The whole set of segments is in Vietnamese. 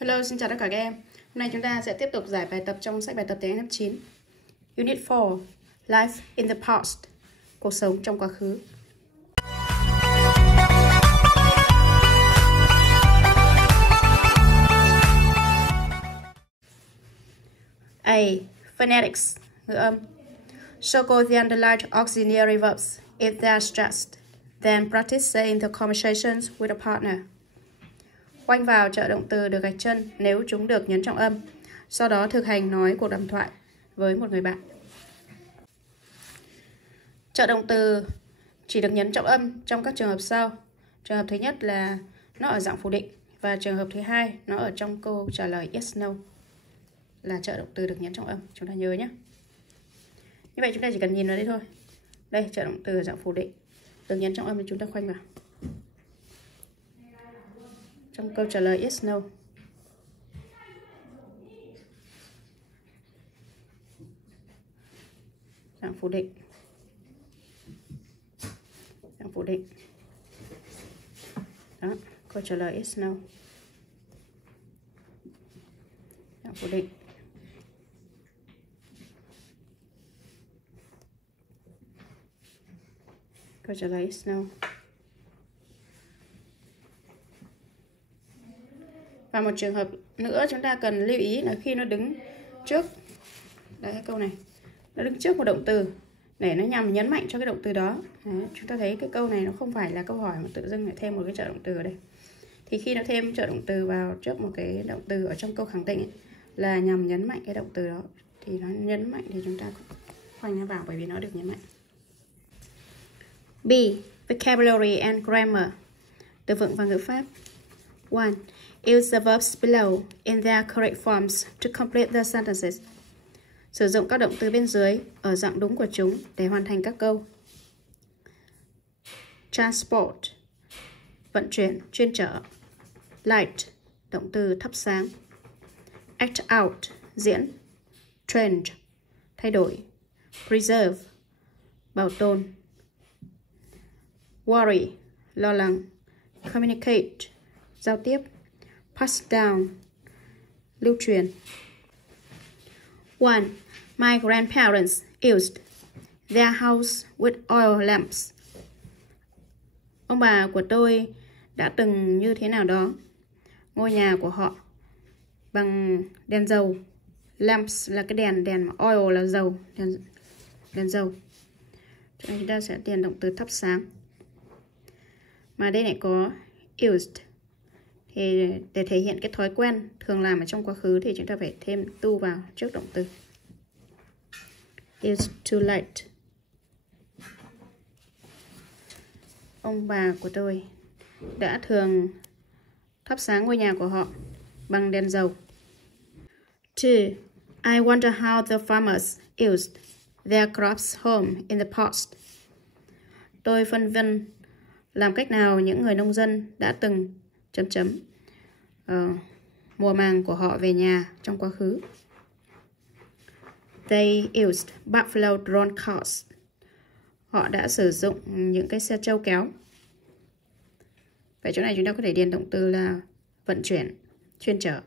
Hello, xin chào tất cả các em. Hôm nay chúng ta sẽ tiếp tục giải bài tập trong sách bài tập Tiếng Anh lớp 9. Unit 4, Life in the Past, cuộc sống trong quá khứ. A. Phonetics, ngữ âm. Circle the underlined auxiliary verbs if they are stressed. Then practice saying the conversations with a partner. Khoanh vào trợ động từ được gạch chân nếu chúng được nhấn trọng âm. Sau đó thực hành nói cuộc đàm thoại với một người bạn. Trợ động từ chỉ được nhấn trọng âm trong các trường hợp sau. Trường hợp thứ nhất là nó ở dạng phủ định. Và trường hợp thứ hai nó ở trong câu trả lời yes, no. Là trợ động từ được nhấn trọng âm. Chúng ta nhớ nhé. Như vậy chúng ta chỉ cần nhìn vào đây thôi. Đây, trợ động từ ở dạng phủ định. Được nhấn trọng âm thì chúng ta khoanh vào. Trong câu trả lời yes, no. Dạng phủ định. Dạng phủ định. Đó, câu trả lời yes, no. Dạng phủ định. Câu trả lời yes, no. Và một trường hợp nữa chúng ta cần lưu ý là khi nó đứng trước, đấy, cái câu này nó đứng trước một động từ để nó nhằm nhấn mạnh cho cái động từ đó. Đấy, chúng ta thấy cái câu này nó không phải là câu hỏi mà tự dưng lại thêm một cái trợ động từ ở đây. Thì khi nó thêm trợ động từ vào trước một cái động từ ở trong câu khẳng định ấy, là nhằm nhấn mạnh cái động từ đó. Thì nó nhấn mạnh thì chúng ta khoanh nó vào bởi vì nó được nhấn mạnh. B. Vocabulary and grammar, từ vựng và ngữ pháp. 1. Use the verbs below in their correct forms to complete the sentences. Sử dụng các động từ bên dưới ở dạng đúng của chúng để hoàn thành các câu. Transport, vận chuyển, chuyên chở. Light, động từ thắp sáng. Act out, diễn. Change, thay đổi. Preserve, bảo tồn. Worry, lo lắng. Communicate, giao tiếp. Pass down, lưu truyền. 1. My grandparents used their house with oil lamps. Ông bà của tôi đã từng như thế nào đó ngôi nhà của họ bằng đèn dầu. Lamps là cái đèn mà oil là dầu, đèn dầu. Cho nên chúng ta sẽ điền động từ thắp sáng. Mà đây lại có used. Thì để thể hiện cái thói quen thường làm ở trong quá khứ thì chúng ta phải thêm to vào trước động từ. Used to light. Ông bà của tôi đã thường thắp sáng ngôi nhà của họ bằng đèn dầu. 2. I wonder how the farmers used their crops home in the past. Tôi phân vân làm cách nào những người nông dân đã từng mùa màng của họ về nhà trong quá khứ. They used buffalo drawn cars. Họ đã sử dụng những cái xe trâu kéo. Vậy chỗ này chúng ta có thể điền động từ là vận chuyển, chuyên chở.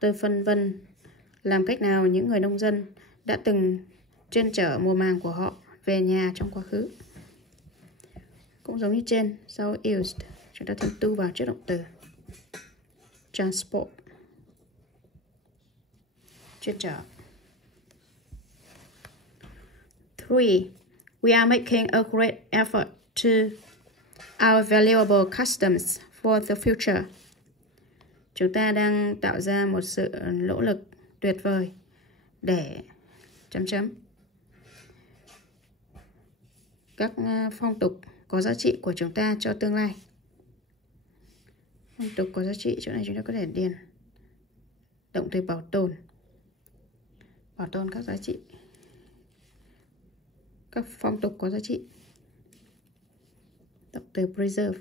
Tôi phân vân làm cách nào những người nông dân đã từng chuyên chở mùa màng của họ về nhà trong quá khứ. Cũng giống như trên, sau used chúng ta thêm to vào trước động từ. Transport, chuyên chở. 3. We are making a great effort to our valuable customs for the future. Chúng ta đang tạo ra một sự nỗ lực tuyệt vời để các phong tục có giá trị của chúng ta cho tương lai. Phong tục có giá trị, chỗ này chúng ta có thể điền động từ bảo tồn. Bảo tồn các giá trị, các phong tục có giá trị. Động từ preserve.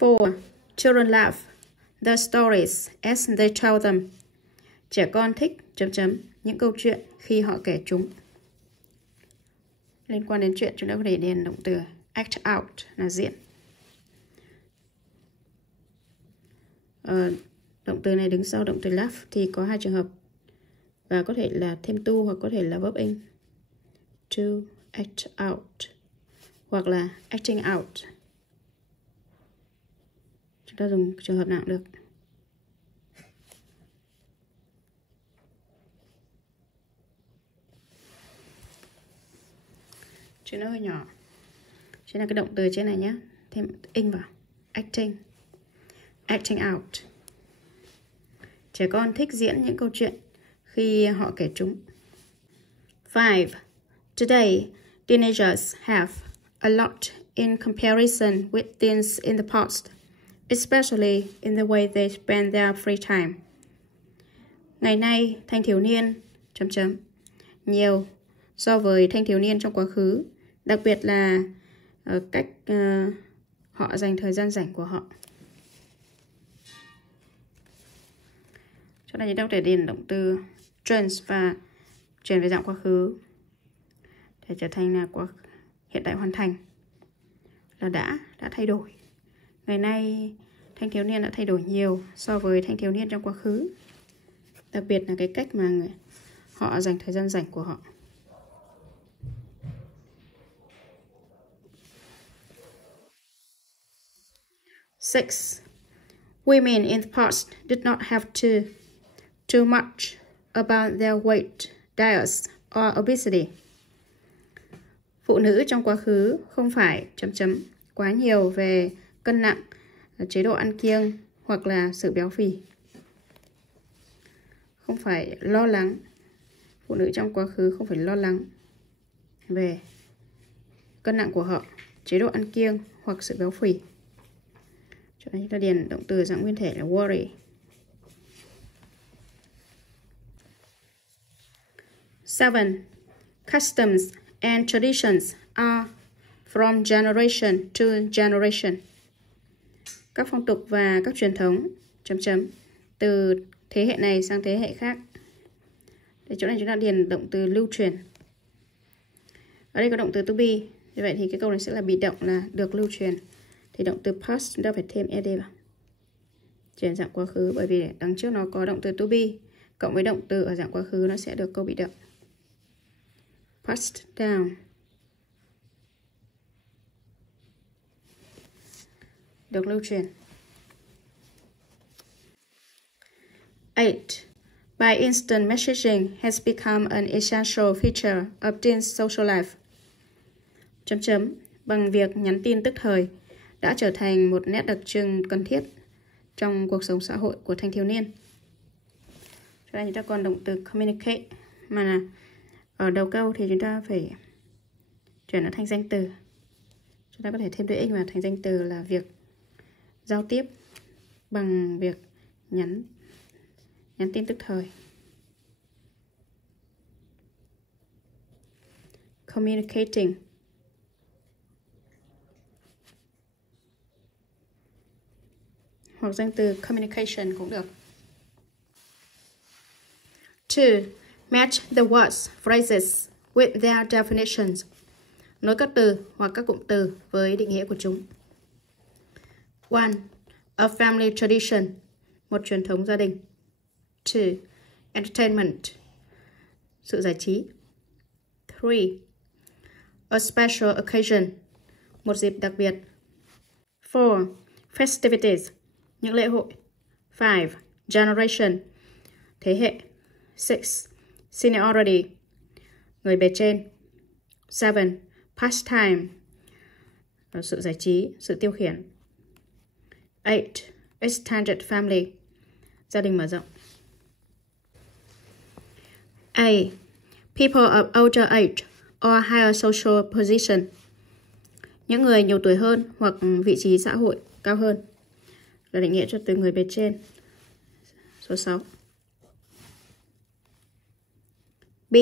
4. Children love the stories as they tell them. Trẻ con thích những câu chuyện khi họ kể chúng. Liên quan đến chuyện chúng ta có thể điền động từ act out là diễn. Động từ này đứng sau động từ laugh thì có hai trường hợp. Và có thể là thêm to hoặc có thể là verb in. To act out hoặc là acting out. Chúng ta dùng trường hợp nào cũng được. Chữ nó hơi nhỏ. Chính là cái động từ trên này nhé. Thêm in vào. Acting. Acting out. Trẻ con thích diễn những câu chuyện khi họ kể chúng. 5. Today, teenagers have a lot in comparison with teens in the past, especially in the way they spend their free time. Ngày nay, thanh thiếu niên nhiều so với thanh thiếu niên trong quá khứ, đặc biệt là cách họ dành thời gian rảnh của họ. Chỗ này chúng ta có thể điền động từ trân và chuyển về dạng quá khứ để trở thành là hiện tại hoàn thành, là đã thay đổi. Ngày nay thanh thiếu niên đã thay đổi nhiều so với thanh thiếu niên trong quá khứ, đặc biệt là cái cách mà họ dành thời gian rảnh của họ. Six. Women in the past did not have too much about their weight, diets or obesity. Phụ nữ trong quá khứ không phải quá nhiều về cân nặng, chế độ ăn kiêng hoặc là sự béo phì. Không phải lo lắng. Phụ nữ trong quá khứ không phải lo lắng về cân nặng của họ, chế độ ăn kiêng hoặc sự béo phì. Cho nên chúng ta điền động từ dạng nguyên thể là worry. 7. Customs and traditions are from generation to generation. Các phong tục và các truyền thống từ thế hệ này sang thế hệ khác. Để chỗ này chúng ta điền động từ lưu truyền. Ở đây có động từ to be. Như vậy thì cái câu này sẽ là bị động là được lưu truyền. Thì động từ past chúng ta phải thêm ed vào. Chuyển dạng quá khứ, bởi vì đằng trước nó có động từ to be cộng với động từ ở dạng quá khứ, nó sẽ được câu bị động. Passed down. Được lưu truyền. 8. By instant messaging has become an essential feature of teens' social life. Bằng việc nhắn tin tức thời đã trở thành một nét đặc trưng cần thiết trong cuộc sống xã hội của thanh thiếu niên. Cho nên chúng ta còn động từ communicate, mà là ở đầu câu thì chúng ta phải chuyển nó thành danh từ. Chúng ta có thể thêm đuôi ích vào thành danh từ là việc giao tiếp bằng việc nhắn tin tức thời. Communicating. Hoặc danh từ communication cũng được. 2. Match the words, phrases with their definitions. Nối các từ hoặc các cụm từ với định nghĩa của chúng. 1. A family tradition. Một truyền thống gia đình. 2. Entertainment. Sự giải trí. 3. A special occasion. Một dịp đặc biệt. 4. Festivities. Những lễ hội. 5. Generation. Thế hệ. 6. Seniority. Người bề trên. 7. Pastime. Sự giải trí, sự tiêu khiển. 8. Extended family. Gia đình mở rộng. A. People of older age or higher social position. Những người nhiều tuổi hơn hoặc vị trí xã hội cao hơn. Là định nghĩa cho từ người bề trên. Số 6. B.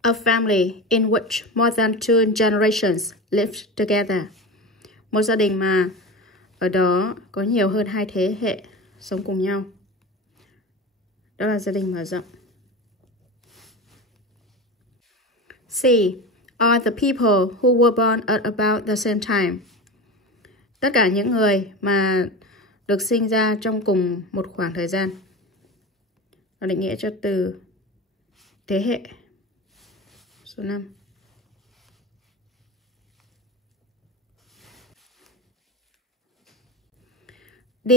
A family in which more than 2 generations lived together. Một gia đình mà ở đó có nhiều hơn 2 thế hệ sống cùng nhau. Đó là gia đình mở rộng. C. Are the people who were born at about the same time. Tất cả những người mà được sinh ra trong cùng một khoảng thời gian. Và định nghĩa cho từ thế hệ. Số 5. D.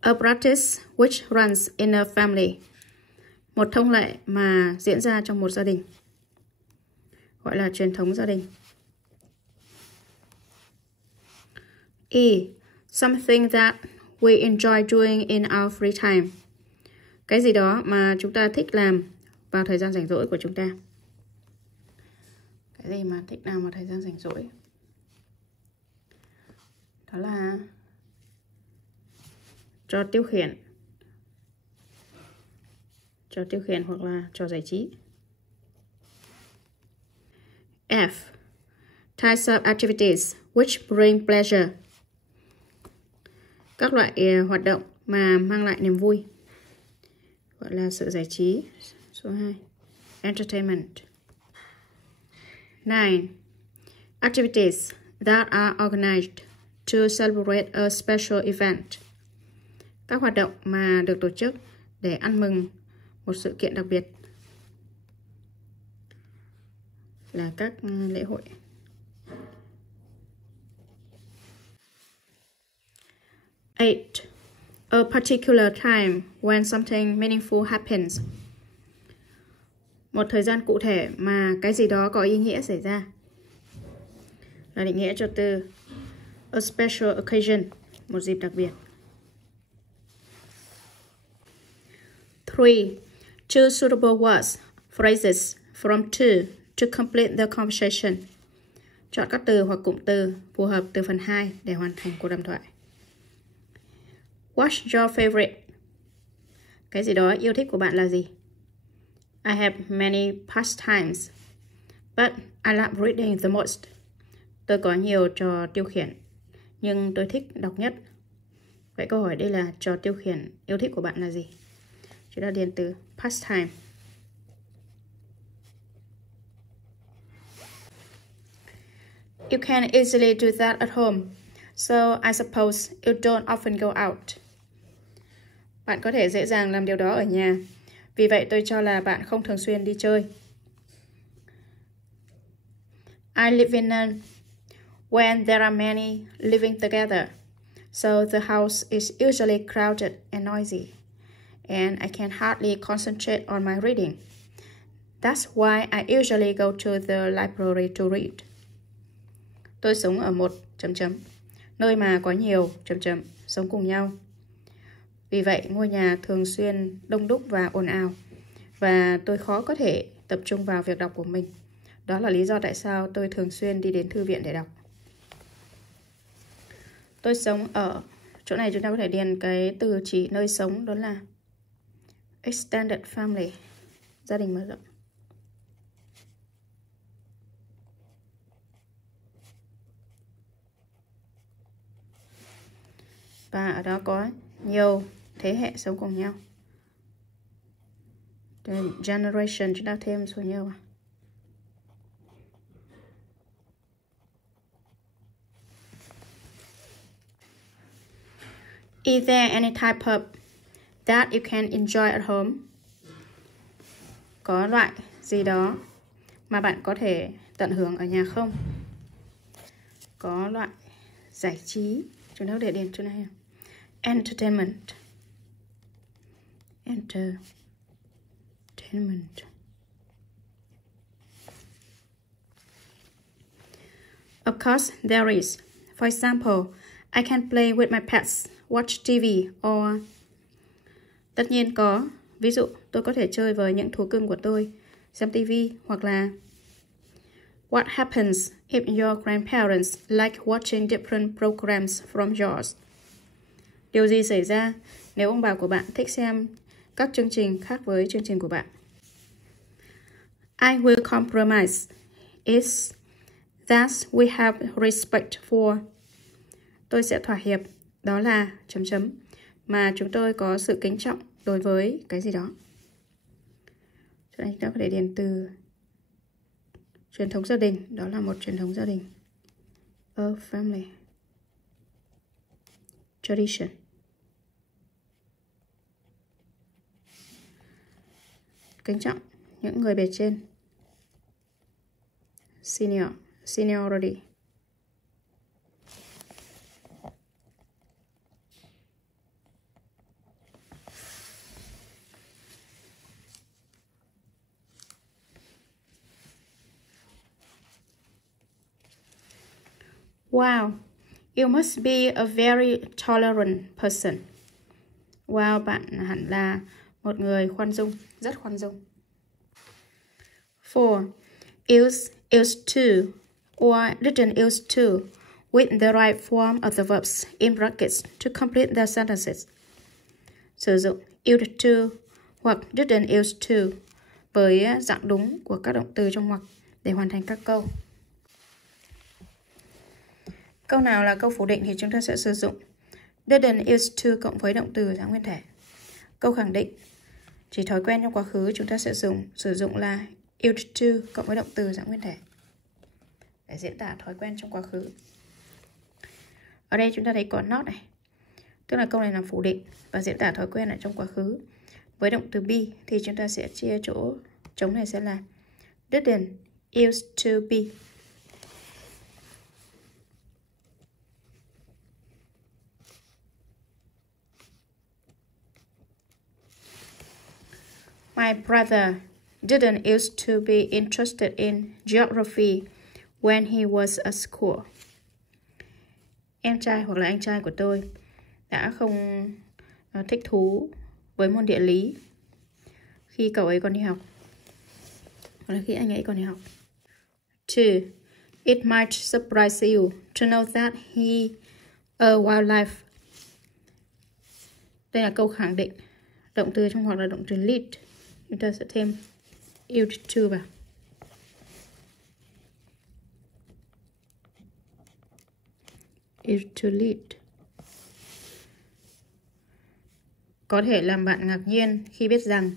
A practice which runs in a family. Một thông lệ mà diễn ra trong một gia đình. Gọi là truyền thống gia đình. E. Something that we enjoy doing in our free time. Cái gì đó mà chúng ta thích làm vào thời gian rảnh rỗi của chúng ta. Cái gì mà thích làm vào thời gian rảnh rỗi? Đó là trò tiêu khiển. Trò tiêu khiển hoặc là trò giải trí. F. Types of activities which bring pleasure. Các loại hoạt động mà mang lại niềm vui. Gọi là sự giải trí. Số 2. Entertainment. 9. Activities that are organized to celebrate a special event. Các hoạt động mà được tổ chức để ăn mừng một sự kiện đặc biệt. Là các lễ hội. 8. A particular time when something meaningful happens. Một thời gian cụ thể mà cái gì đó có ý nghĩa xảy ra. Là định nghĩa cho từ a special occasion, một dịp đặc biệt. 3. Choose suitable words, phrases from to complete the conversation. Chọn các từ hoặc cụm từ phù hợp từ phần 2 để hoàn thành cuộc đàm thoại. What's your favorite? Cái gì đó yêu thích của bạn là gì? I have many pastimes, but I like reading the most. Tôi có nhiều trò tiêu khiển, nhưng tôi thích đọc nhất. Vậy câu hỏi đây là trò tiêu khiển yêu thích của bạn là gì? Chúng ta điền từ pastime. You can easily do that at home, so I suppose you don't often go out. Bạn có thể dễ dàng làm điều đó ở nhà, vì vậy tôi cho là bạn không thường xuyên đi chơi. I live in a when there are many living together, so the house is usually crowded and noisy, and I can hardly concentrate on my reading. That's why I usually go to the library to read. Tôi sống ở một nơi mà có nhiều sống cùng nhau. Vì vậy, ngôi nhà thường xuyên đông đúc và ồn ào, và tôi khó có thể tập trung vào việc đọc của mình. Đó là lý do tại sao tôi thường xuyên đi đến thư viện để đọc. Tôi sống ở chỗ này, chúng ta có thể điền cái từ chỉ nơi sống, đó là extended family, gia đình mở rộng. Và ở đó có nhiều thế hệ sống cùng nhau. The generation chúng ta thêm số nhiều. Is there any type of that you can enjoy at home? Có loại gì đó mà bạn có thể tận hưởng ở nhà không? Có loại giải trí, chúng ta có thể điền chỗ này. Entertainment. Entertainment. Of course, there is. For example, I can play with my pets, watch TV, or... Tất nhiên có. Ví dụ, tôi có thể chơi với những thú cưng của tôi, xem TV, hoặc là... What happens if your grandparents like watching different programs from yours? Điều gì xảy ra nếu ông bà của bạn thích xem các chương trình khác với chương trình của bạn? I will compromise is that we have respect for. Tôi sẽ thỏa hiệp, đó là mà chúng tôi có sự kính trọng đối với cái gì đó. Cho nên chúng ta có thể điền từ truyền thống gia đình, đó là một truyền thống gia đình. A family. Tradition. kính trọng những người bề trên. Senior, seniority. Wow, you must be a very tolerant person. Wow, bạn hẳn là một người khoan dung, rất khoan dung. 4. Use to or didn't use to with the right form of the verbs in brackets to complete the sentences. Sử dụng used to hoặc didn't use to với dạng đúng của các động từ trong ngoặc để hoàn thành các câu. Câu nào là câu phủ định thì chúng ta sẽ sử dụng didn't use to cộng với động từ dạng nguyên thể. Câu khẳng định chỉ thói quen trong quá khứ chúng ta sẽ sử dụng là used to cộng với động từ dạng nguyên thể để diễn tả thói quen trong quá khứ. Ở đây chúng ta thấy có not này, tức là câu này là phủ định và diễn tả thói quen ở trong quá khứ. Với động từ be thì chúng ta sẽ chia chỗ trống này sẽ là didn't used to be. My brother didn't used to be interested in geography when he was at school. Em trai hoặc là anh trai của tôi đã không thích thú với môn địa lý khi cậu ấy còn đi học, hoặc là khi anh ấy còn đi học. 2. It might surprise you to know that he a wildlife. Đây là câu khẳng định. Động từ trong hoặc là động từ lead. Chúng ta sẽ thêm used to vào. Used to lead. Có thể làm bạn ngạc nhiên khi biết rằng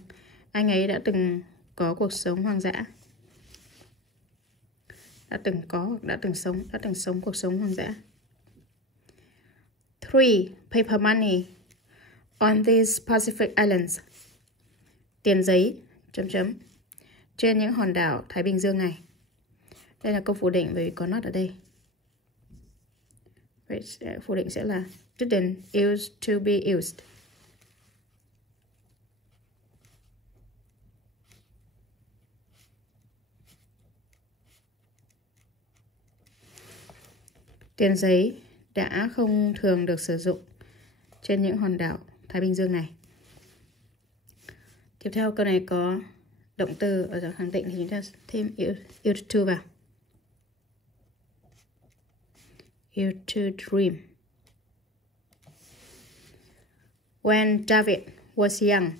anh ấy đã từng có cuộc sống hoang dã. Đã từng có hoặc đã từng sống cuộc sống hoang dã. 3. Paper money on these Pacific Islands. Tiền giấy trên những hòn đảo Thái Bình Dương này. Đây là câu phủ định bởi vì có not ở đây. Vậy phủ định sẽ là didn't used to be used. Tiền giấy đã không thường được sử dụng trên những hòn đảo Thái Bình Dương này. Tiếp theo câu này có động từ ở dạng khẳng định thì chúng ta thêm used to vào. Used to dream. When David was young,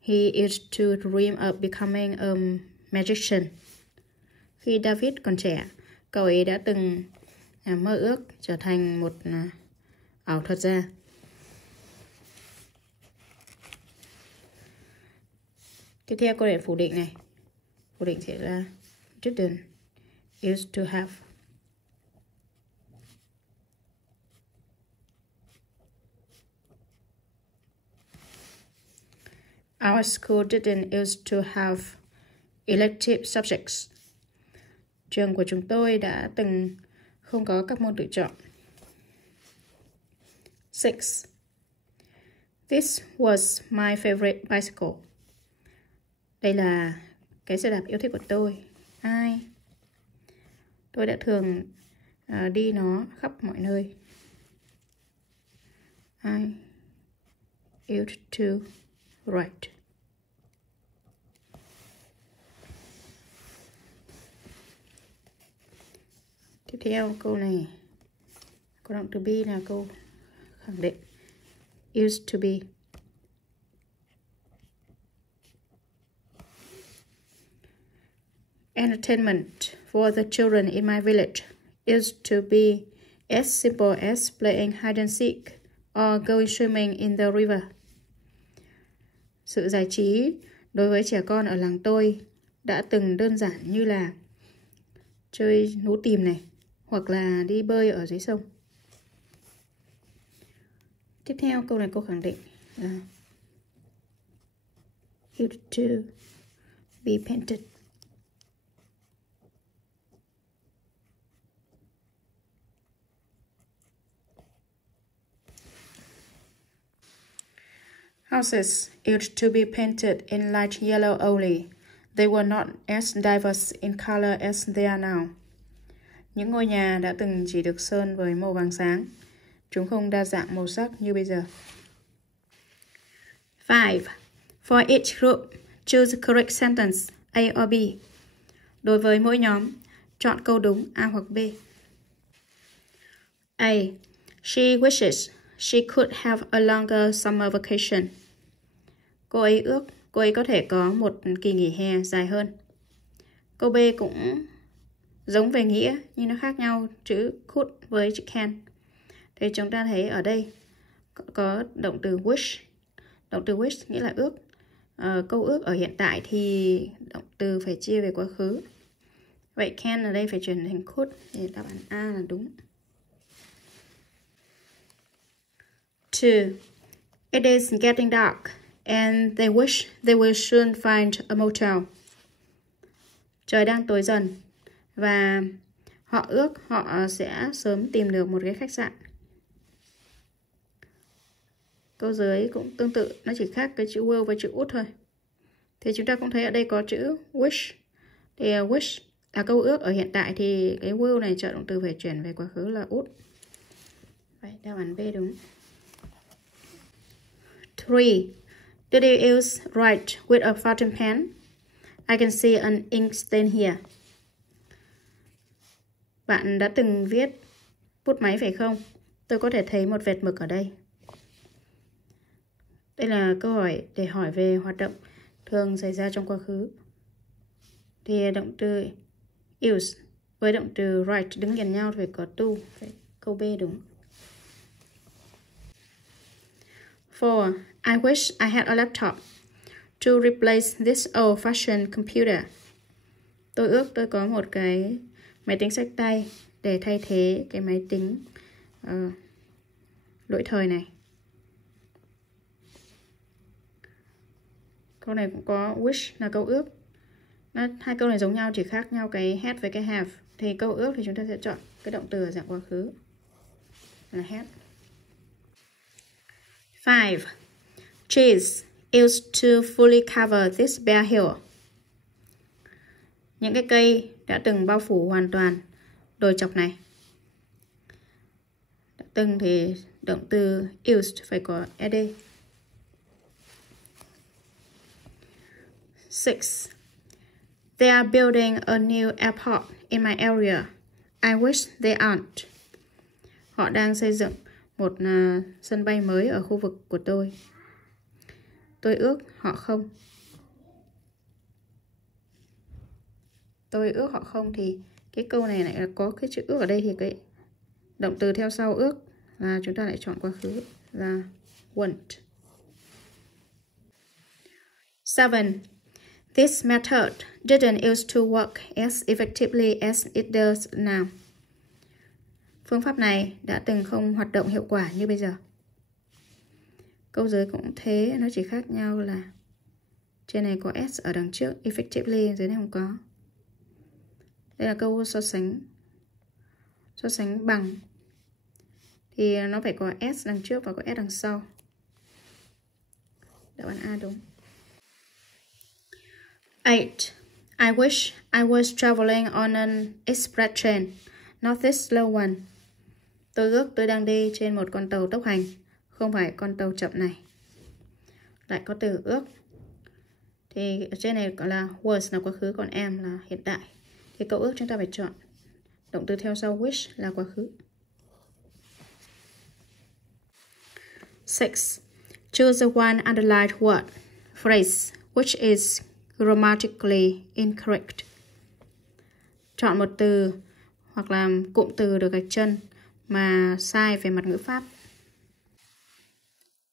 he used to dream of becoming a magician. Khi David còn trẻ, cậu ấy đã từng mơ ước trở thành một ảo thuật gia. Tiếp theo câu này phủ định này. Phủ định sẽ là didn't used to have. Our school didn't used to have elective subjects. Trường của chúng tôi đã từng không có các môn tự chọn. 6. This was my favorite bicycle. Đây là cái xe đạp yêu thích của tôi. Tôi đã thường đi nó khắp mọi nơi. I used to ride. Tiếp theo câu này có động từ be là câu khẳng định. Used to be. Entertainment for the children in my village used to be as simple as playing hide and seek or going swimming in the river. Sự giải trí đối với trẻ con ở làng tôi đã từng đơn giản như là chơi nú tìm này, hoặc là đi bơi ở dưới sông. Tiếp theo câu này câu khẳng định là used to be painted. Houses used to be painted in light yellow only. They were not as diverse in color as they are now. Những ngôi nhà đã từng chỉ được sơn với màu vàng sáng. Chúng không đa dạng màu sắc như bây giờ. 5. For each group, choose the correct sentence, A or B. Đối với mỗi nhóm, chọn câu đúng A hoặc B. A. She wishes she could have a longer summer vacation. Cô ấy ước cô ấy có thể có một kỳ nghỉ hè dài hơn. Câu B cũng giống về nghĩa nhưng nó khác nhau, chữ could với chữ can. Thì chúng ta thấy ở đây có động từ wish. Động từ wish nghĩa là ước. Câu ước ở hiện tại thì động từ phải chia về quá khứ. Vậy can ở đây phải chuyển thành could, thì đáp án A là đúng. 2. It is getting dark and they wish they will soon find a motel. Trời đang tối dần và họ ước họ sẽ sớm tìm được một cái khách sạn. Câu dưới cũng tương tự, nó chỉ khác cái chữ will với chữ would thôi. Thì chúng ta cũng thấy ở đây có chữ wish. Thì wish là câu ước ở hiện tại thì cái will này trợ động từ phải chuyển về quá khứ là would. Vậy đáp án B đúng. 3. Did you use write with a fountain pen? I can see an ink stain here. Bạn đã từng viết bút máy phải không? Tôi có thể thấy một vệt mực ở đây. Đây là câu hỏi để hỏi về hoạt động thường xảy ra trong quá khứ. Thì động từ use với động từ write đứng liền nhau phải có to. Câu B đúng. 4. I wish I had a laptop to replace this old-fashioned computer. Tôi ước tôi có một cái máy tính xách tay để thay thế cái máy tính lỗi thời này. Câu này cũng có wish là câu ước. Hai câu này giống nhau, chỉ khác nhau cái had với cái have. Thì câu ước thì chúng ta sẽ chọn cái động từ ở dạng quá khứ là had. 5. Trees used to fully cover this bare hill. Những cái cây đã từng bao phủ hoàn toàn đồi chọc này. Đã từng thì động từ used phải có ed. 6. They are building a new airport in my area. I wish they aren't. Họ đang xây dựng một sân bay mới ở khu vực của tôi. Tôi ước họ không. Tôi ước họ không thì cái câu này lại là có cái chữ ước ở đây, thì cái động từ theo sau ước là chúng ta lại chọn quá khứ là want. 7. This method didn't used to work as effectively as it does now. Phương pháp này đã từng không hoạt động hiệu quả như bây giờ. Câu dưới cũng thế, nó chỉ khác nhau là trên này có s ở đằng trước, effectively dưới này không có. Đây là câu so sánh bằng. Thì nó phải có s đằng trước và có s đằng sau. Đáp án A đúng. 8. I wish I was traveling on an express train, not this slow one. Tôi ước tôi đang đi trên một con tàu tốc hành, không phải con tàu chậm này. Lại có từ ước. Thì ở trên này gọi là was là quá khứ, còn am là hiện tại. Thì câu ước chúng ta phải chọn động từ theo sau wish là quá khứ. 6. Choose the one underlined word, phrase, which is grammatically incorrect. Chọn một từ hoặc là cụm từ được gạch chân mà sai về mặt ngữ pháp.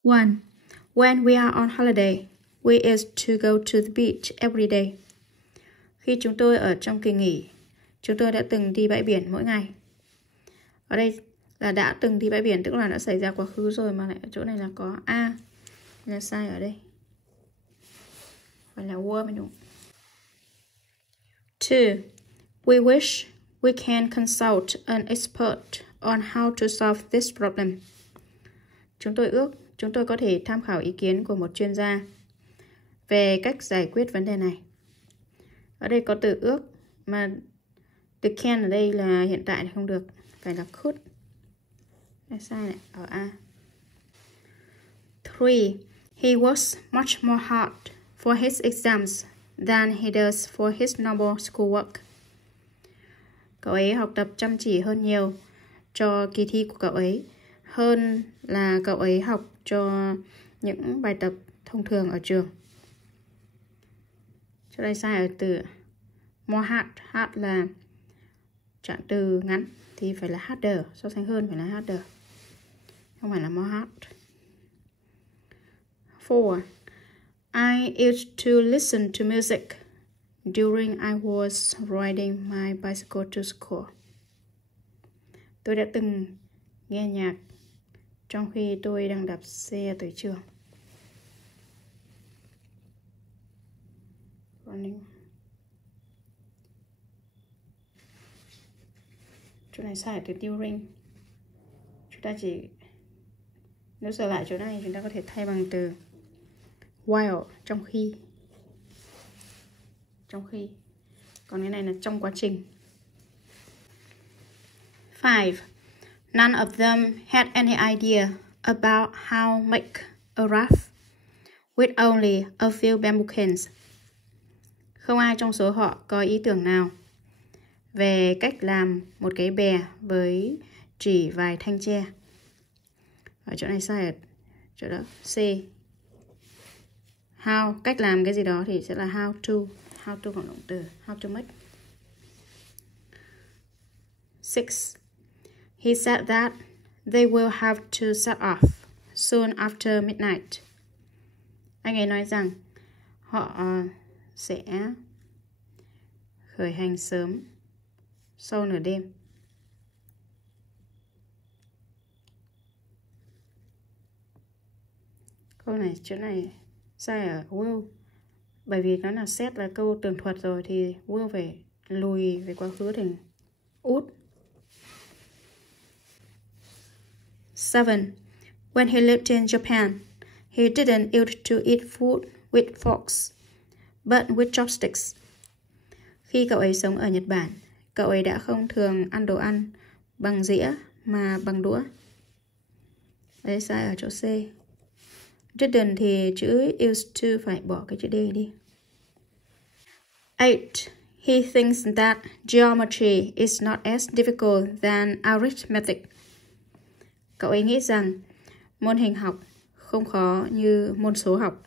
1. When we are on holiday, we used to go to the beach every day. Khi chúng tôi ở trong kỳ nghỉ, chúng tôi đã từng đi bãi biển mỗi ngày. Ở đây là đã từng đi bãi biển, tức là đã xảy ra quá khứ rồi, mà lại ở chỗ này là có A, là sai ở đây. Phải là were mới đúng. 2. We wish we can consult an expert on how to solve this problem. Chúng tôi có thể tham khảo ý kiến của một chuyên gia về cách giải quyết vấn đề này. Ở đây có từ ước mà từ can ở đây là hiện tại thì không được, phải là could. Sai này, ở A. 3. He works much more hard for his exams than he does for his normal schoolwork. Cậu ấy học tập chăm chỉ hơn nhiều cho kỳ thi của cậu ấy hơn là cậu ấy học cho những bài tập thông thường ở trường. Chỗ đây sai ở từ more hard. Hard là trạng từ ngắn thì phải là harder, so sánh hơn phải là harder, không phải là more hard. 4. I used to listen to music during I was riding my bicycle to school. Tôi đã từng nghe nhạc trong khi tôi đang đạp xe tới trường. Chỗ này sai từ during. Chúng ta chỉ, nếu sửa lại chỗ này chúng ta có thể thay bằng từ while, trong khi. Còn cái này là trong quá trình. 5. None of them had any idea about how make a raft with only a few bamboo cans. Không ai trong số họ có ý tưởng nào về cách làm một cái bè với chỉ vài thanh tre. Ở chỗ này sai ở chỗ đó. C. How, cách làm cái gì đó thì sẽ là how to. How to bằng động từ. How to make. 6. He said that they will have to set off soon after midnight. Anh ấy nói rằng họ sẽ khởi hành sớm sau nửa đêm. Câu này, chỗ này sai ở will. Bởi vì nó là set là câu tường thuật rồi thì will phải lùi về quá khứ thành would. 7. When he lived in Japan, he didn't used to eat food with forks, but with chopsticks. Khi cậu ấy sống ở Nhật Bản, cậu ấy đã không thường ăn đồ ăn bằng dĩa mà bằng đũa. Đấy, sai ở chỗ C. Didn't thì chữ used to phải bỏ cái chữ D đi. 8. He thinks that geometry is not as difficult than arithmetic. Cậu ấy nghĩ rằng môn hình học không khó như môn số học.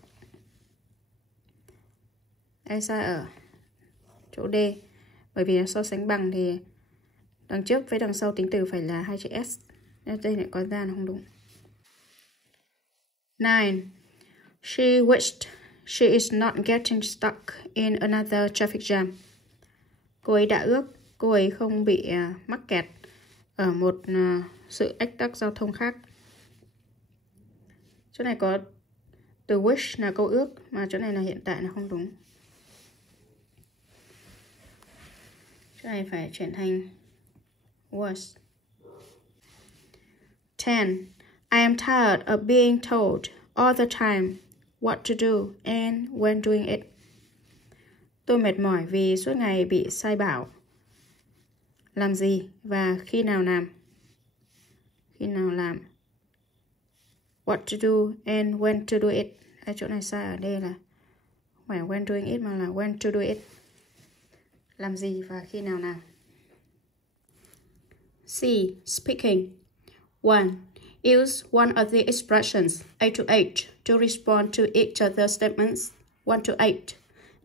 Đây sai ở chỗ D. Bởi vì so sánh bằng thì đằng trước với đằng sau tính từ phải là hai chữ S. Nên đây lại có ra, nó không đúng. 9. She wished she is not getting stuck in another traffic jam. Cô ấy đã ước cô ấy không bị mắc kẹt ở một sự ách tắc giao thông khác. Chỗ này có từ wish là câu ước, mà chỗ này là hiện tại là không đúng. Chỗ này phải chuyển thành was. 10. I am tired of being told all the time what to do and when doing it. Tôi mệt mỏi vì suốt ngày bị sai bảo làm gì và khi nào làm. What to do and when to do it. Ở chỗ này sai ở đây là không phải when doing it mà là when to do it. Làm gì và khi nào làm. C. Speaking. 1. Use one of the expressions A to H to respond to each other's statements 1 to 8.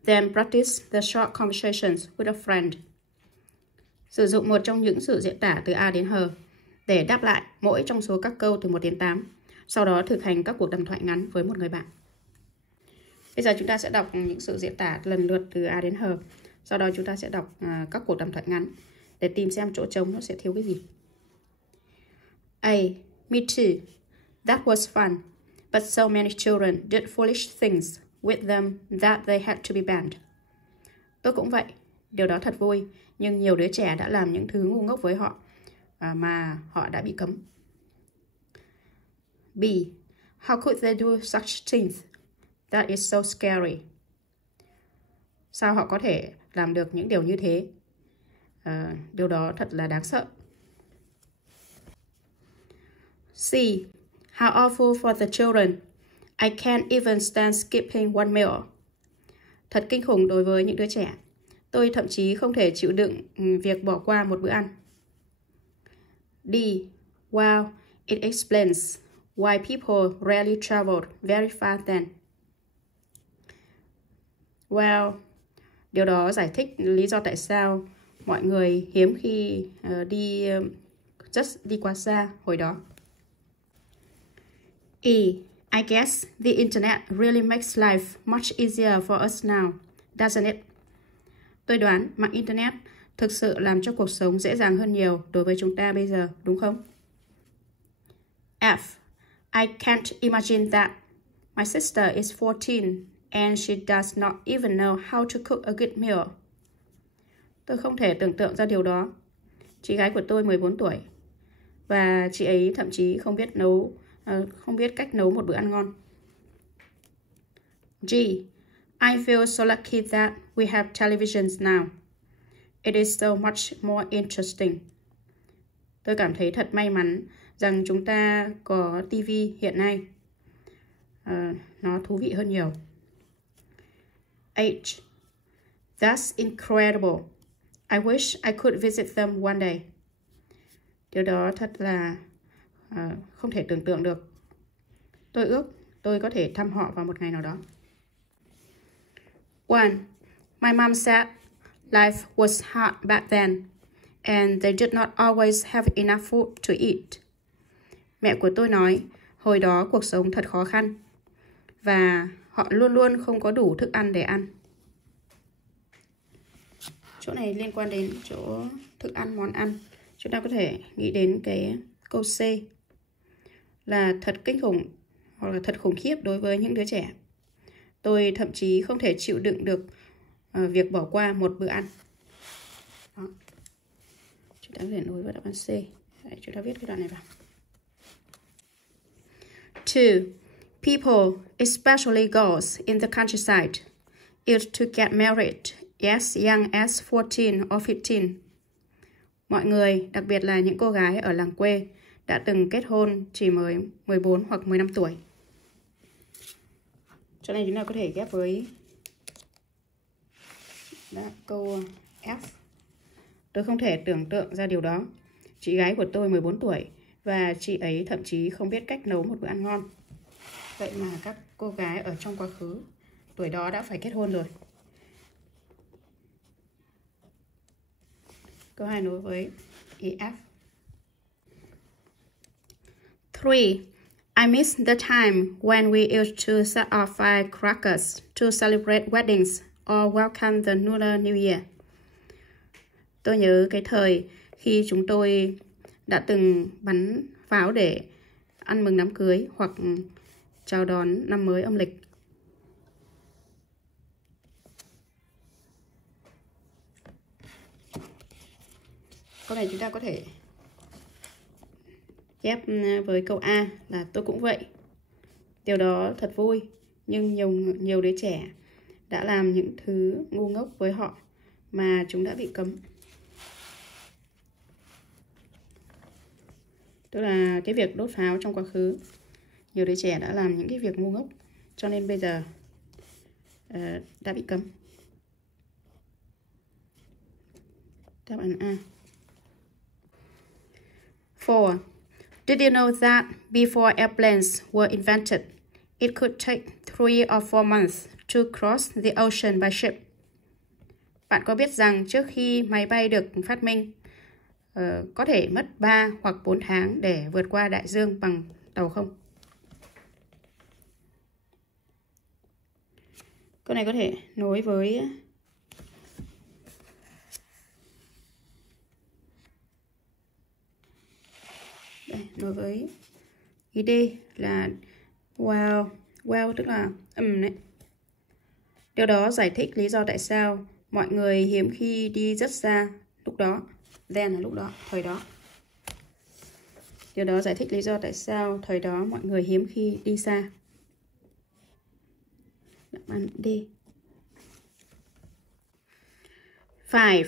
Then practice the short conversations with a friend. Sử dụng một trong những sự diễn tả từ A đến H để đáp lại mỗi trong số các câu từ 1 đến 8. Sau đó thực hành các cuộc đàm thoại ngắn với một người bạn. Bây giờ chúng ta sẽ đọc những sự diễn tả lần lượt từ A đến H. Sau đó chúng ta sẽ đọc các cuộc đàm thoại ngắn để tìm xem chỗ trống nó sẽ thiếu cái gì. A. Me too. That was fun. But so many children did foolish things with them that they had to be banned. Tôi cũng vậy. Điều đó thật vui, nhưng nhiều đứa trẻ đã làm những thứ ngu ngốc với họ mà họ đã bị cấm. B. How could they do such things? That is so scary. Sao họ có thể làm được những điều như thế? Điều đó thật là đáng sợ. C. How awful for the children. I can't even stand skipping one meal. Thật kinh khủng đối với những đứa trẻ. Tôi thậm chí không thể chịu đựng việc bỏ qua một bữa ăn. D. Wow, it explains why people rarely traveled very far then. Wow, điều đó giải thích lý do tại sao mọi người hiếm khi đi quá xa hồi đó. E. I guess the internet really makes life much easier for us now, doesn't it? Tôi đoán mạng internet thực sự làm cho cuộc sống dễ dàng hơn nhiều đối với chúng ta bây giờ, đúng không? F. I can't imagine that. My sister is 14 and she does not even know how to cook a good meal. Tôi không thể tưởng tượng ra điều đó. Chị gái của tôi 14 tuổi và chị ấy thậm chí không biết cách nấu một bữa ăn ngon. G. I feel so lucky that we have televisions now. It is so much more interesting. Tôi cảm thấy thật may mắn rằng chúng ta có TV hiện nay. Nó thú vị hơn nhiều. H. That's incredible. I wish I could visit them one day. Điều đó thật là không thể tưởng tượng được. Tôi ước tôi có thể thăm họ vào một ngày nào đó. 1. My mom said life was hard back then, and they did not always have enough food to eat. Mẹ của tôi nói, hồi đó cuộc sống thật khó khăn, và họ luôn luôn không có đủ thức ăn để ăn. Chỗ này liên quan đến chỗ thức ăn, món ăn. Chúng ta có thể nghĩ đến cái câu C là thật kinh khủng hoặc là thật khủng khiếp đối với những đứa trẻ. Tôi thậm chí không thể chịu đựng được việc bỏ qua một bữa ăn. Đó. Chúng ta có thể nối với đáp án C. Đấy, chúng ta viết cái đoạn này vào. 2. People, especially girls in the countryside, used to get married as young as 14 or 15. Mọi người, đặc biệt là những cô gái ở làng quê, đã từng kết hôn chỉ mới 14 hoặc 15 tuổi. Chỗ này chúng ta có thể ghép với câu F. Tôi không thể tưởng tượng ra điều đó. Chị gái của tôi 14 tuổi và chị ấy thậm chí không biết cách nấu một bữa ăn ngon. Vậy mà các cô gái ở trong quá khứ tuổi đó đã phải kết hôn rồi. Câu 2 nối với EF. 3. I miss the time when we used to set off firecrackers to celebrate weddings or welcome the Lunar New Year. Tôi nhớ cái thời khi chúng tôi đã từng bắn pháo để ăn mừng đám cưới hoặc chào đón năm mới âm lịch. Câu này chúng ta có thể ghép với câu A là tôi cũng vậy. Điều đó thật vui, nhưng nhiều đứa trẻ đã làm những thứ ngu ngốc với họ mà chúng đã bị cấm. Tức là cái việc đốt pháo trong quá khứ, nhiều đứa trẻ đã làm những cái việc ngu ngốc, cho nên bây giờ đã bị cấm. Đáp án A. 4. Did you know that before airplanes were invented, it could take 3 or 4 months to cross the ocean by ship? Bạn có biết rằng trước khi máy bay được phát minh, có thể mất 3 hoặc 4 tháng để vượt qua đại dương bằng tàu không? Câu này có thể nối với nối với ý D là wow tức là đấy. Điều đó giải thích lý do tại sao mọi người hiếm khi đi rất xa lúc đó. Then là lúc đó, thời đó. Điều đó giải thích lý do tại sao thời đó mọi người hiếm khi đi xa. Đáp án D. 5.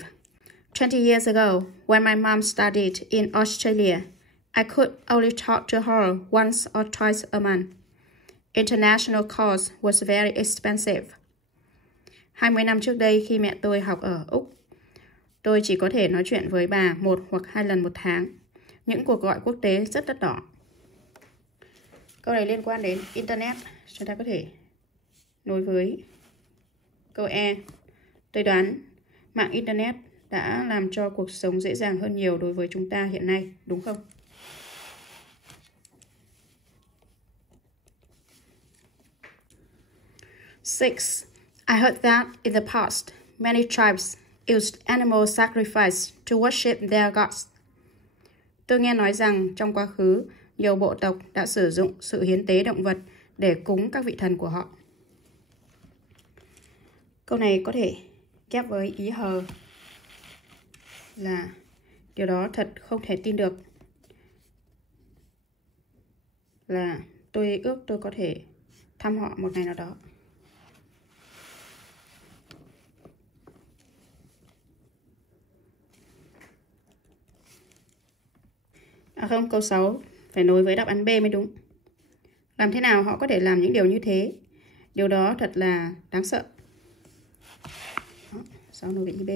20 years ago, when my mom studied in Australia, I could only talk to her once or twice a month. International calls was very expensive. 20 năm trước đây khi mẹ tôi học ở Úc, tôi chỉ có thể nói chuyện với bà 1 hoặc 2 lần một tháng. Những cuộc gọi quốc tế rất đắt đỏ. Câu này liên quan đến Internet. Chúng ta có thể nối với câu E. Tôi đoán mạng Internet đã làm cho cuộc sống dễ dàng hơn nhiều đối với chúng ta hiện nay, đúng không? Six. I heard that in the past, many tribes used animal sacrifice to worship their gods. Tôi nghe nói rằng trong quá khứ, nhiều bộ tộc đã sử dụng sự hiến tế động vật để cúng các vị thần của họ. Câu này có thể ghép với ý hờ là điều đó thật không thể tin được. Là tôi ước tôi có thể thăm họ một ngày nào đó. À không, câu 6 phải nối với đáp án B mới đúng. Làm thế nào họ có thể làm những điều như thế? Điều đó thật là đáng sợ. Đó, 6 nối với ý B.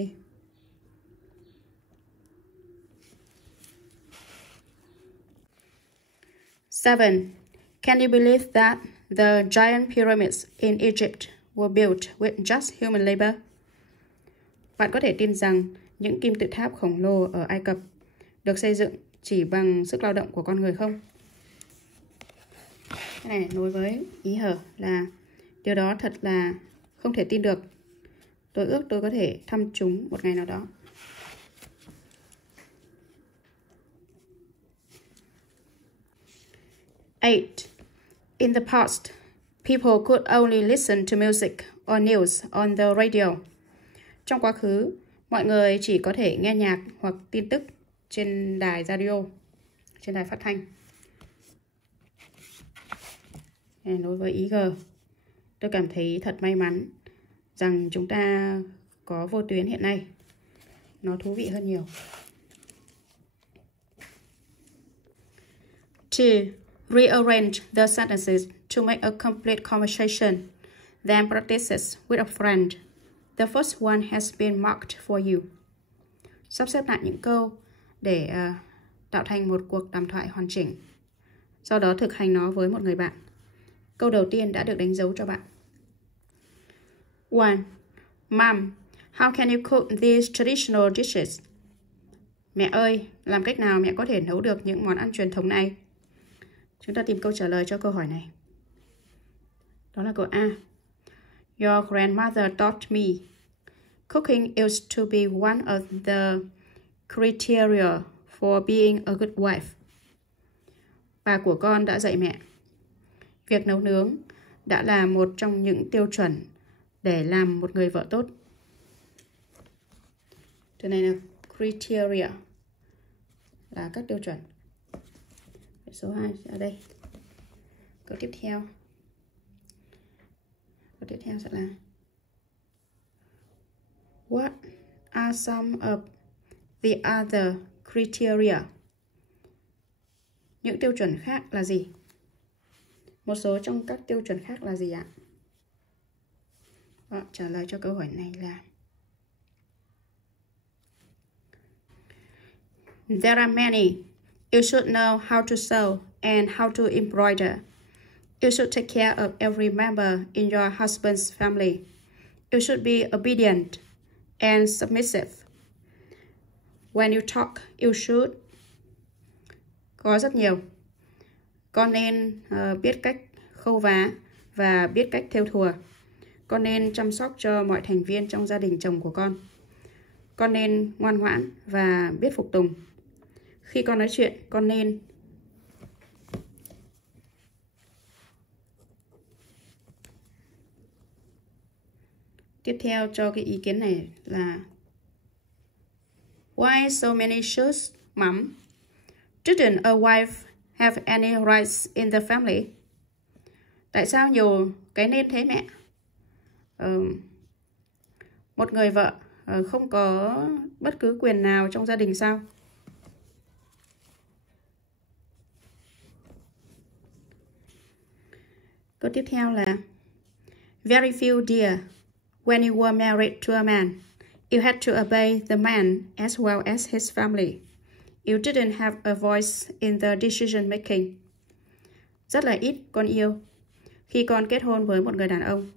7. Can you believe that the giant pyramids in Egypt were built with just human labor? Bạn có thể tin rằng những kim tự tháp khổng lồ ở Ai Cập được xây dựng chỉ bằng sức lao động của con người không? Cái này nối với ý hở là điều đó thật là không thể tin được. Tôi ước tôi có thể thăm chúng một ngày nào đó. 8. In the past, people could only listen to music or news on the radio. Trong quá khứ, mọi người chỉ có thể nghe nhạc hoặc tin tức trên đài radio, trên đài phát thanh. Đối với ý G, tôi cảm thấy thật may mắn rằng chúng ta có vô tuyến hiện nay. Nó thú vị hơn nhiều. 2. Rearrange the sentences to make a complete conversation. Then practice it with a friend. The first one has been marked for you. Sắp xếp lại những câu để tạo thành một cuộc đàm thoại hoàn chỉnh. Sau đó thực hành nó với một người bạn. Câu đầu tiên đã được đánh dấu cho bạn. 1. Mom, how can you cook these traditional dishes? Mẹ ơi, làm cách nào mẹ có thể nấu được những món ăn truyền thống này? Chúng ta tìm câu trả lời cho câu hỏi này. Đó là câu A. Your grandmother taught me. Cooking used to be one of the criteria for being a good wife. Bà của con đã dạy mẹ. Việc nấu nướng đã là một trong những tiêu chuẩn để làm một người vợ tốt. Từ này là criteria là các tiêu chuẩn. Số 2 ở đây. Câu tiếp theo. Câu tiếp theo sẽ là What are some of the other criteria? Những tiêu chuẩn khác là gì? Một số trong các tiêu chuẩn khác là gì ạ? Đó, trả lời cho câu hỏi này là There are many. You should know how to sew and how to embroider. You should take care of every member in your husband's family. You should be obedient and submissive. When you talk, you should. Có rất nhiều. Con nên biết cách khâu vá và biết cách thêu thùa. Con nên chăm sóc cho mọi thành viên trong gia đình chồng của con. Con nên ngoan ngoãn và biết phục tùng. Khi con nói chuyện, con nên Tiếp theo cho cái ý kiến này là Why so many shoes, Mom? Didn't a wife have any rights in the family? Tại sao nhiều cái nên thế mẹ? Một người vợ không có bất cứ quyền nào trong gia đình sao? Câu tiếp theo là Very few, dear. When you were married to a man, you had to obey the man as well as his family. You didn't have a voice in the decision making. Rất là ít con yêu. Khi con kết hôn với một người đàn ông,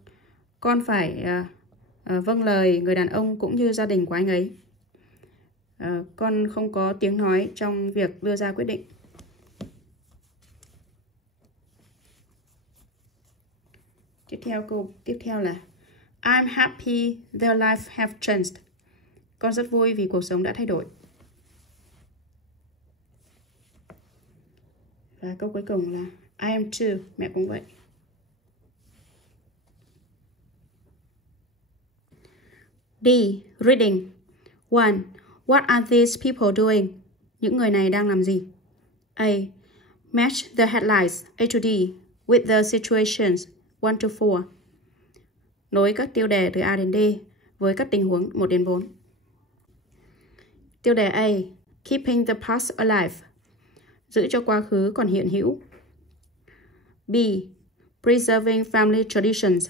con phải vâng lời người đàn ông cũng như gia đình của anh ấy. Con không có tiếng nói trong việc đưa ra quyết định. Câu tiếp theo là I'm happy their life have changed. Con rất vui vì cuộc sống đã thay đổi. Và câu cuối cùng là I am too. Mẹ cũng vậy. D. Reading. 1. What are these people doing? Những người này đang làm gì? A. Match the headlines A to D with the situations 1 to 4. Nối các tiêu đề từ A đến D với các tình huống 1 đến 4. Tiêu đề A. Keeping the past alive. Giữ cho quá khứ còn hiện hữu. B. Preserving family traditions.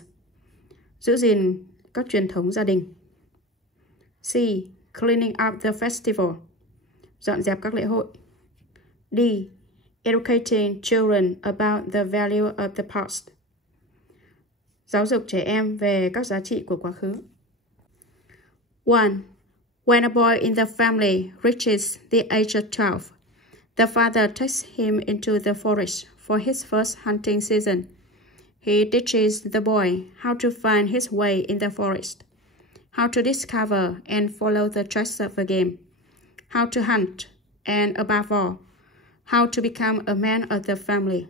Giữ gìn các truyền thống gia đình. C. Cleaning up the festival. Dọn dẹp các lễ hội. D. Educating children about the value of the past. Giáo dục trẻ em về các giá trị của quá khứ. 1. When a boy in the family reaches the age of 12, the father takes him into the forest for his first hunting season. He teaches the boy how to find his way in the forest, how to discover and follow the tracks of the game, how to hunt, and above all, how to become a man of the family.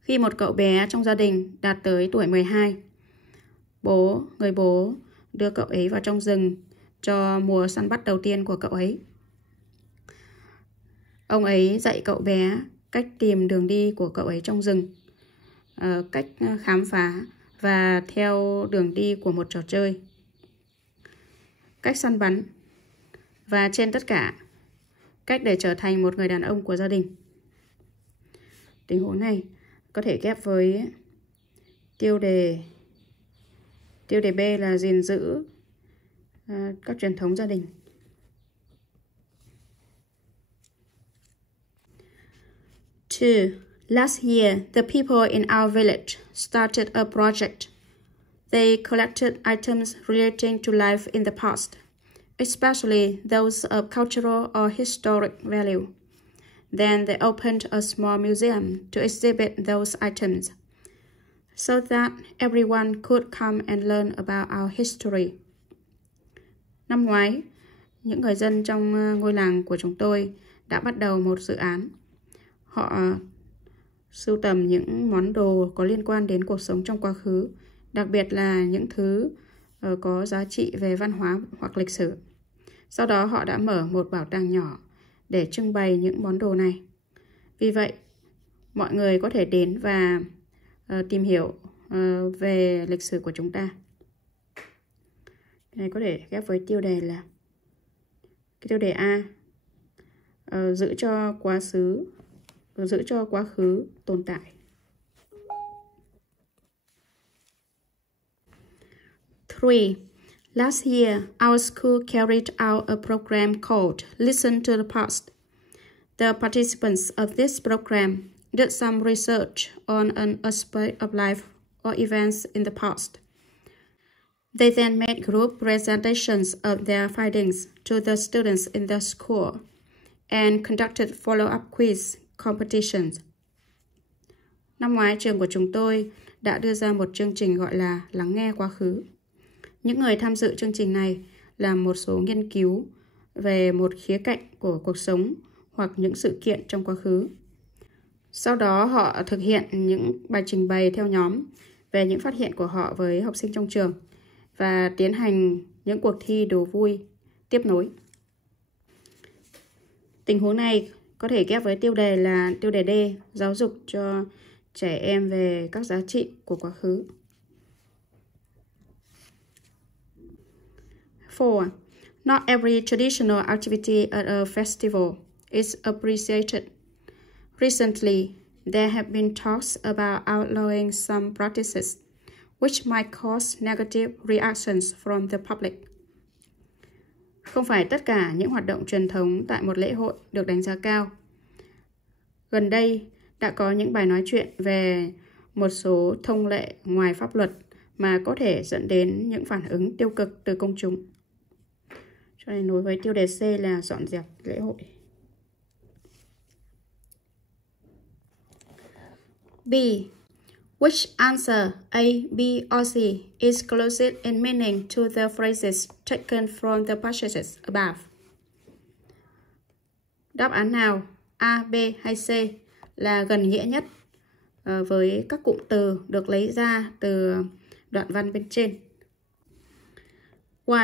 Khi một cậu bé trong gia đình đạt tới tuổi 12, người bố đưa cậu ấy vào trong rừng cho mùa săn bắt đầu tiên của cậu ấy. Ông ấy dạy cậu bé cách tìm đường đi của cậu ấy trong rừng, cách khám phá và theo đường đi của một trò chơi, cách săn bắn và trên tất cả, cách để trở thành một người đàn ông của gia đình. Tình huống này có thể ghép với tiêu đề B là gìn giữ các truyền thống gia đình. 2. Last year, the people in our village started a project. They collected items relating to life in the past, especially those of cultural or historic value. Then they opened a small museum to exhibit those items, so that everyone could come and learn about our history. Năm ngoái, những người dân trong ngôi làng của chúng tôi đã bắt đầu một dự án. Họ sưu tầm những món đồ có liên quan đến cuộc sống trong quá khứ, đặc biệt là những thứ có giá trị về văn hóa hoặc lịch sử. Sau đó họ đã mở một bảo tàng nhỏ để trưng bày những món đồ này. Vì vậy, mọi người có thể đến và tìm hiểu về lịch sử của chúng ta. Cái này có thể ghép với tiêu đề là cái tiêu đề A, giữ cho quá khứ tồn tại. 3. Last year, our school carried out a program called Listen to the Past. The participants of this program did some research on an aspect of life or events in the past. They then made group presentations of their findings to the students in the school and conducted follow-up quiz competitions. Năm ngoái, trường của chúng tôi đã đưa ra một chương trình gọi là Lắng nghe quá khứ. Những người tham dự chương trình này làm một số nghiên cứu về một khía cạnh của cuộc sống hoặc những sự kiện trong quá khứ. Sau đó họ thực hiện những bài trình bày theo nhóm về những phát hiện của họ với học sinh trong trường và tiến hành những cuộc thi đố vui tiếp nối. Tình huống này có thể ghép với tiêu đề là tiêu đề D, giáo dục cho trẻ em về các giá trị của quá khứ. 4. Not every traditional activity at a festival is appreciated. Recently, there have been talks about outlawing some practices, which might cause negative reactions from the public. Không phải tất cả những hoạt động truyền thống tại một lễ hội được đánh giá cao. Gần đây, đã có những bài nói chuyện về một số thông lệ ngoài pháp luật mà có thể dẫn đến những phản ứng tiêu cực từ công chúng. Cho nên nối với tiêu đề C là dọn dẹp lễ hội. B. Which answer A, B, or C is closest in meaning to the phrases taken from the passages above? Đáp án nào A, B hay C là gần nghĩa nhất với các cụm từ được lấy ra từ đoạn văn bên trên? 1.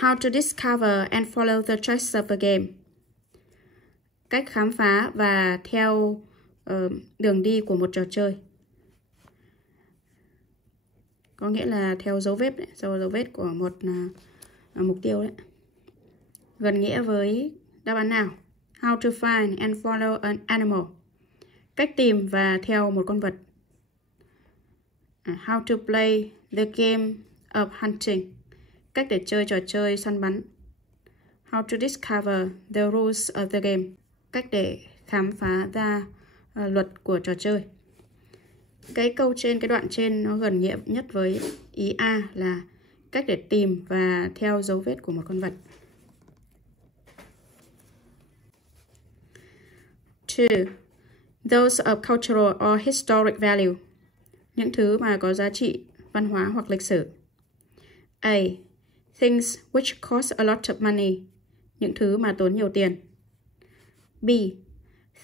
How to discover and follow the tracks of a game. Cách khám phá và theo đường đi của một trò chơi. Có nghĩa là theo dấu vết, dấu vết của một mục tiêu đấy. Gần nghĩa với đáp án nào? How to find and follow an animal. Cách tìm và theo một con vật. How to play the game of hunting. Cách để chơi trò chơi săn bắn. How to discover the rules of the game. Cách để khám phá ra luật của trò chơi. Cái câu trên, cái đoạn trên nó gần nghĩa nhất với ý A là cách để tìm và theo dấu vết của một con vật. 2. Those of cultural or historic value. Những thứ mà có giá trị văn hóa hoặc lịch sử. A. Things which cost a lot of money. Những thứ mà tốn nhiều tiền. B.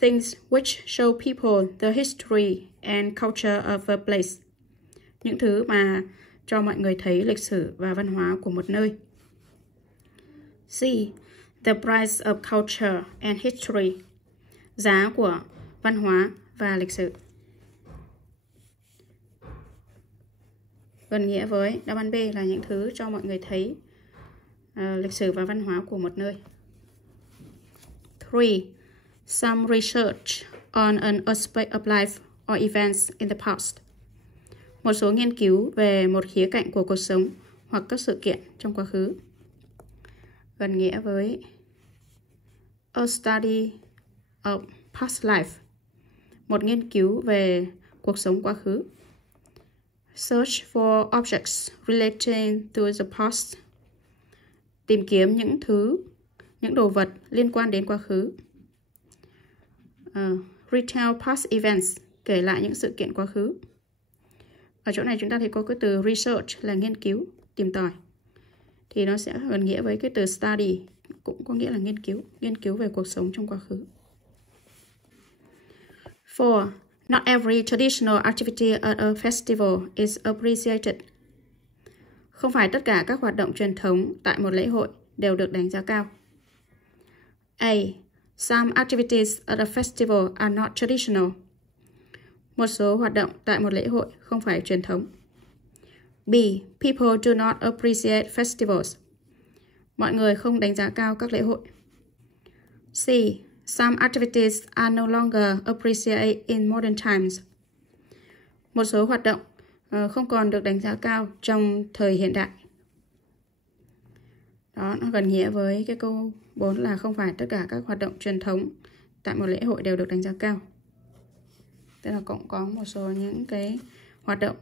Things which show people the history and culture of a place. Những thứ mà cho mọi người thấy lịch sử và văn hóa của một nơi. C. The price of culture and history. Giá của văn hóa và lịch sử. Gần nghĩa với đáp án B là những thứ cho mọi người thấy lịch sử và văn hóa của một nơi. 3. Some research on an aspect of life or events in the past. Một số nghiên cứu về một khía cạnh của cuộc sống hoặc các sự kiện trong quá khứ. Gần nghĩa với a study of past life. Một nghiên cứu về cuộc sống quá khứ. Search for objects relating to the past. Tìm kiếm những đồ vật liên quan đến quá khứ. Retell past events, kể lại những sự kiện quá khứ. Ở chỗ này chúng ta thấy có cái từ research là nghiên cứu, tìm tòi. Thì nó sẽ gần nghĩa với cái từ study, cũng có nghĩa là nghiên cứu về cuộc sống trong quá khứ. 4. Not every traditional activity at a festival is appreciated. Không phải tất cả các hoạt động truyền thống tại một lễ hội đều được đánh giá cao. A. Some activities at a festival are not traditional. Một số hoạt động tại một lễ hội không phải truyền thống. B. People do not appreciate festivals. Mọi người không đánh giá cao các lễ hội. C. Some activities are no longer appreciated in modern times. Một số hoạt động không còn được đánh giá cao trong thời hiện đại. Đó, nó gần nghĩa với cái câu 4 là không phải tất cả các hoạt động truyền thống tại một lễ hội đều được đánh giá cao. Tức là cũng có một số những cái hoạt động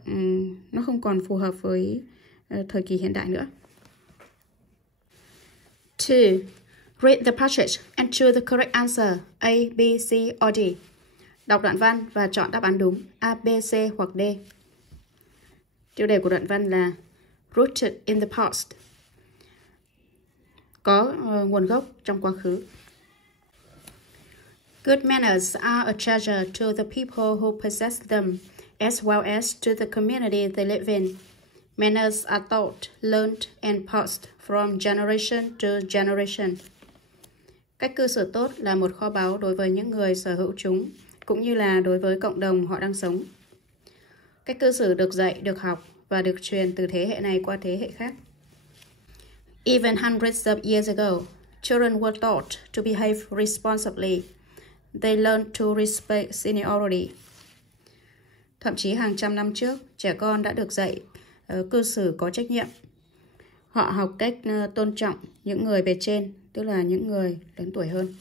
nó không còn phù hợp với thời kỳ hiện đại nữa. 2. Read the passage and choose the correct answer A, B, C or D. Đọc đoạn văn và chọn đáp án đúng A, B, C hoặc D. Tiêu đề của đoạn văn là Rooted in the past. Có nguồn gốc trong quá khứ. Good manners are a treasure to the people who possess them as well as to the community they live in. Manners are taught, learned, and passed from generation to generation. Cách cư xử tốt là một kho báu đối với những người sở hữu chúng, cũng như là đối với cộng đồng họ đang sống. Cách cư xử được dạy, được học và được truyền từ thế hệ này qua thế hệ khác. Even hundreds of years ago, children were taught to behave responsibly. They learned to respect seniority. Thậm chí hàng trăm năm trước, trẻ con đã được dạy cư xử có trách nhiệm. Họ học cách tôn trọng những người bề trên, tức là những người lớn tuổi hơn.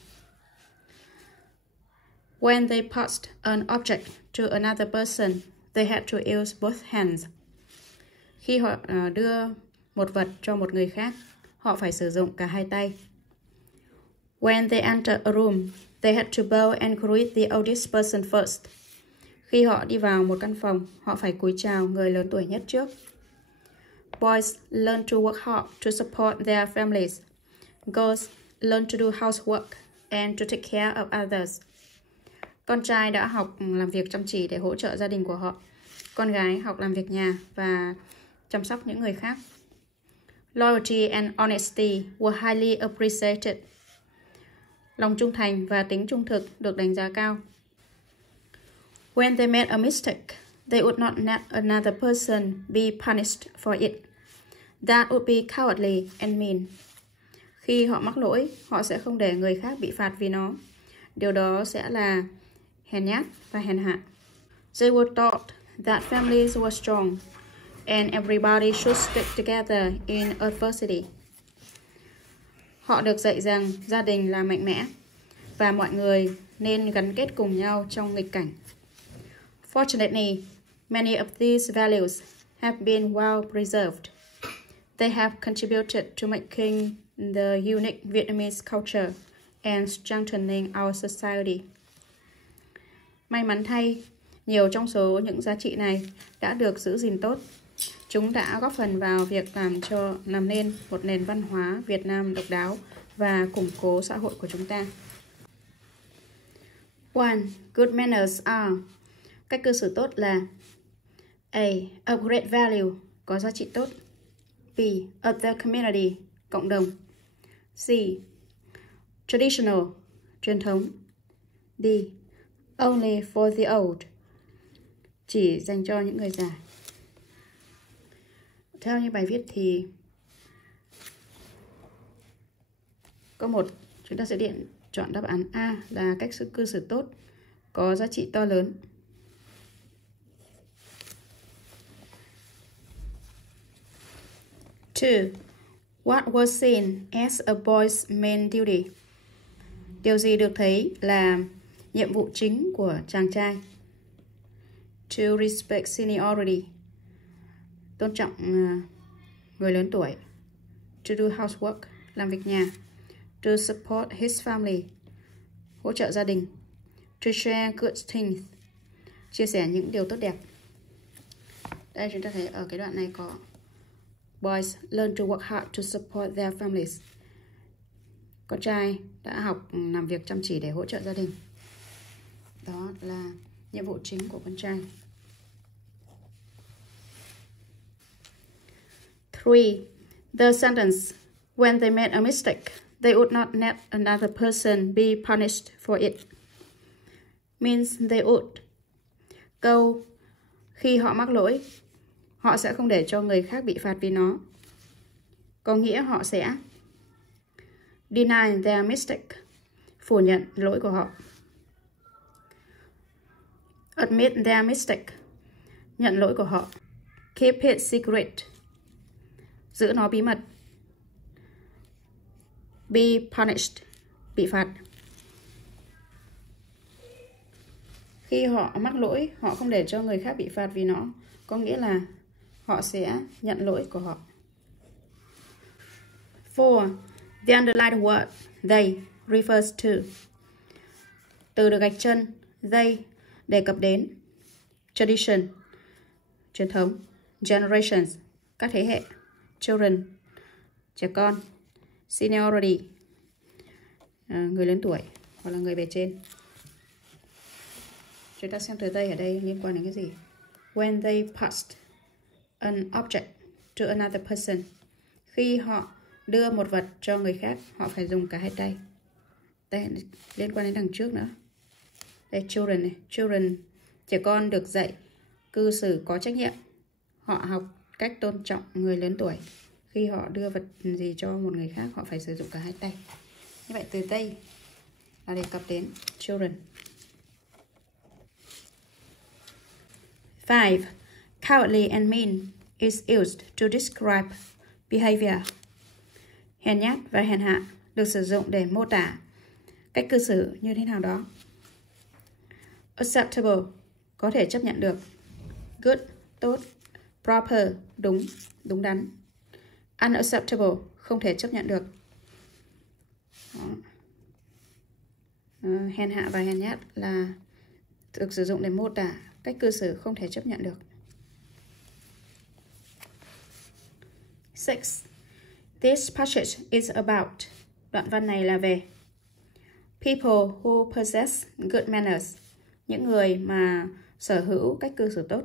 When they passed an object to another person, they had to use both hands. Khi họ đưa một vật cho một người khác, họ phải sử dụng cả hai tay. When they entered a room, they had to bow and greet the oldest person first. Khi họ đi vào một căn phòng, họ phải cúi chào người lớn tuổi nhất trước. Boys learn to work hard to support their families. Girls learn to do housework and to take care of others. Con trai đã học làm việc chăm chỉ để hỗ trợ gia đình của họ. Con gái học làm việc nhà và chăm sóc những người khác. Loyalty and honesty were highly appreciated. Lòng trung thành và tính trung thực được đánh giá cao. When they made a mistake, they would not let another person be punished for it. That would be cowardly and mean. Khi họ mắc lỗi, họ sẽ không để người khác bị phạt vì nó. Điều đó sẽ là hèn nhát và hèn hạ. They were taught that families were strong and everybody should stick together in adversity. Họ được dạy rằng gia đình là mạnh mẽ và mọi người nên gắn kết cùng nhau trong nghịch cảnh. Fortunately, many of these values have been well preserved. They have contributed to making the unique Vietnamese culture and strengthening our society. May mắn thay, nhiều trong số những giá trị này đã được giữ gìn tốt. Chúng đã góp phần vào việc làm nên một nền văn hóa Việt Nam độc đáo và củng cố xã hội của chúng ta. 1. Good manners are. Cách cư xử tốt là A. Of great value, có giá trị tốt. B. Of the community, cộng đồng. C. Traditional, truyền thống. D. Only for the old, chỉ dành cho những người già. Theo như bài viết thì chúng ta sẽ chọn đáp án A là cách cư xử tốt, có giá trị to lớn. Two. What was seen as a boy's main duty? Điều gì được thấy là nhiệm vụ chính của chàng trai? To respect seniority, tôn trọng người lớn tuổi. To do housework, làm việc nhà. To support his family, hỗ trợ gia đình. To share good things, chia sẻ những điều tốt đẹp. Đây chúng ta thấy ở cái đoạn này có boys learn to work hard to support their families. Con trai đã học làm việc chăm chỉ để hỗ trợ gia đình. Đó là nhiệm vụ chính của con trai. 3. The sentence, when they made a mistake, they would not let another person be punished for it, means they would. Câu, khi họ mắc lỗi, họ sẽ không để cho người khác bị phạt vì nó, có nghĩa họ sẽ deny their mistake, phủ nhận lỗi của họ. Admit their mistake, nhận lỗi của họ. Keep it secret, giữ nó bí mật. Be punished, bị phạt. Khi họ mắc lỗi, họ không để cho người khác bị phạt vì nó, có nghĩa là họ sẽ nhận lỗi của họ. 4. The underlined word they refers to. Từ được gạch chân they đề cập đến tradition, truyền thống. Generations, các thế hệ. Children, trẻ con. Seniority, người lớn tuổi hoặc là người bề trên. Chúng ta xem từ đây ở đây liên quan đến cái gì? when they passed an object to another person. Khi họ đưa một vật cho người khác, họ phải dùng cả hai tay. Đây, liên quan đến đằng trước nữa. Đây, children này. Children, trẻ con được dạy cư xử có trách nhiệm. Họ học cách tôn trọng người lớn tuổi. Khi họ đưa vật gì cho một người khác, họ phải sử dụng cả hai tay. Như vậy từ đây là đề cập đến children. 5. Cowardly and mean is used to describe behavior. Hèn nhát và hèn hạ được sử dụng để mô tả cách cư xử như thế nào đó. Acceptable, có thể chấp nhận được. Good, tốt. Proper, đúng, đúng đắn. Unacceptable, không thể chấp nhận được. Hèn hạ và hèn nhát là được sử dụng để mô tả cách cư xử không thể chấp nhận được. 6. This passage is about. Đoạn văn này là về people who possess good manners. Những người mà sở hữu cách cư xử tốt.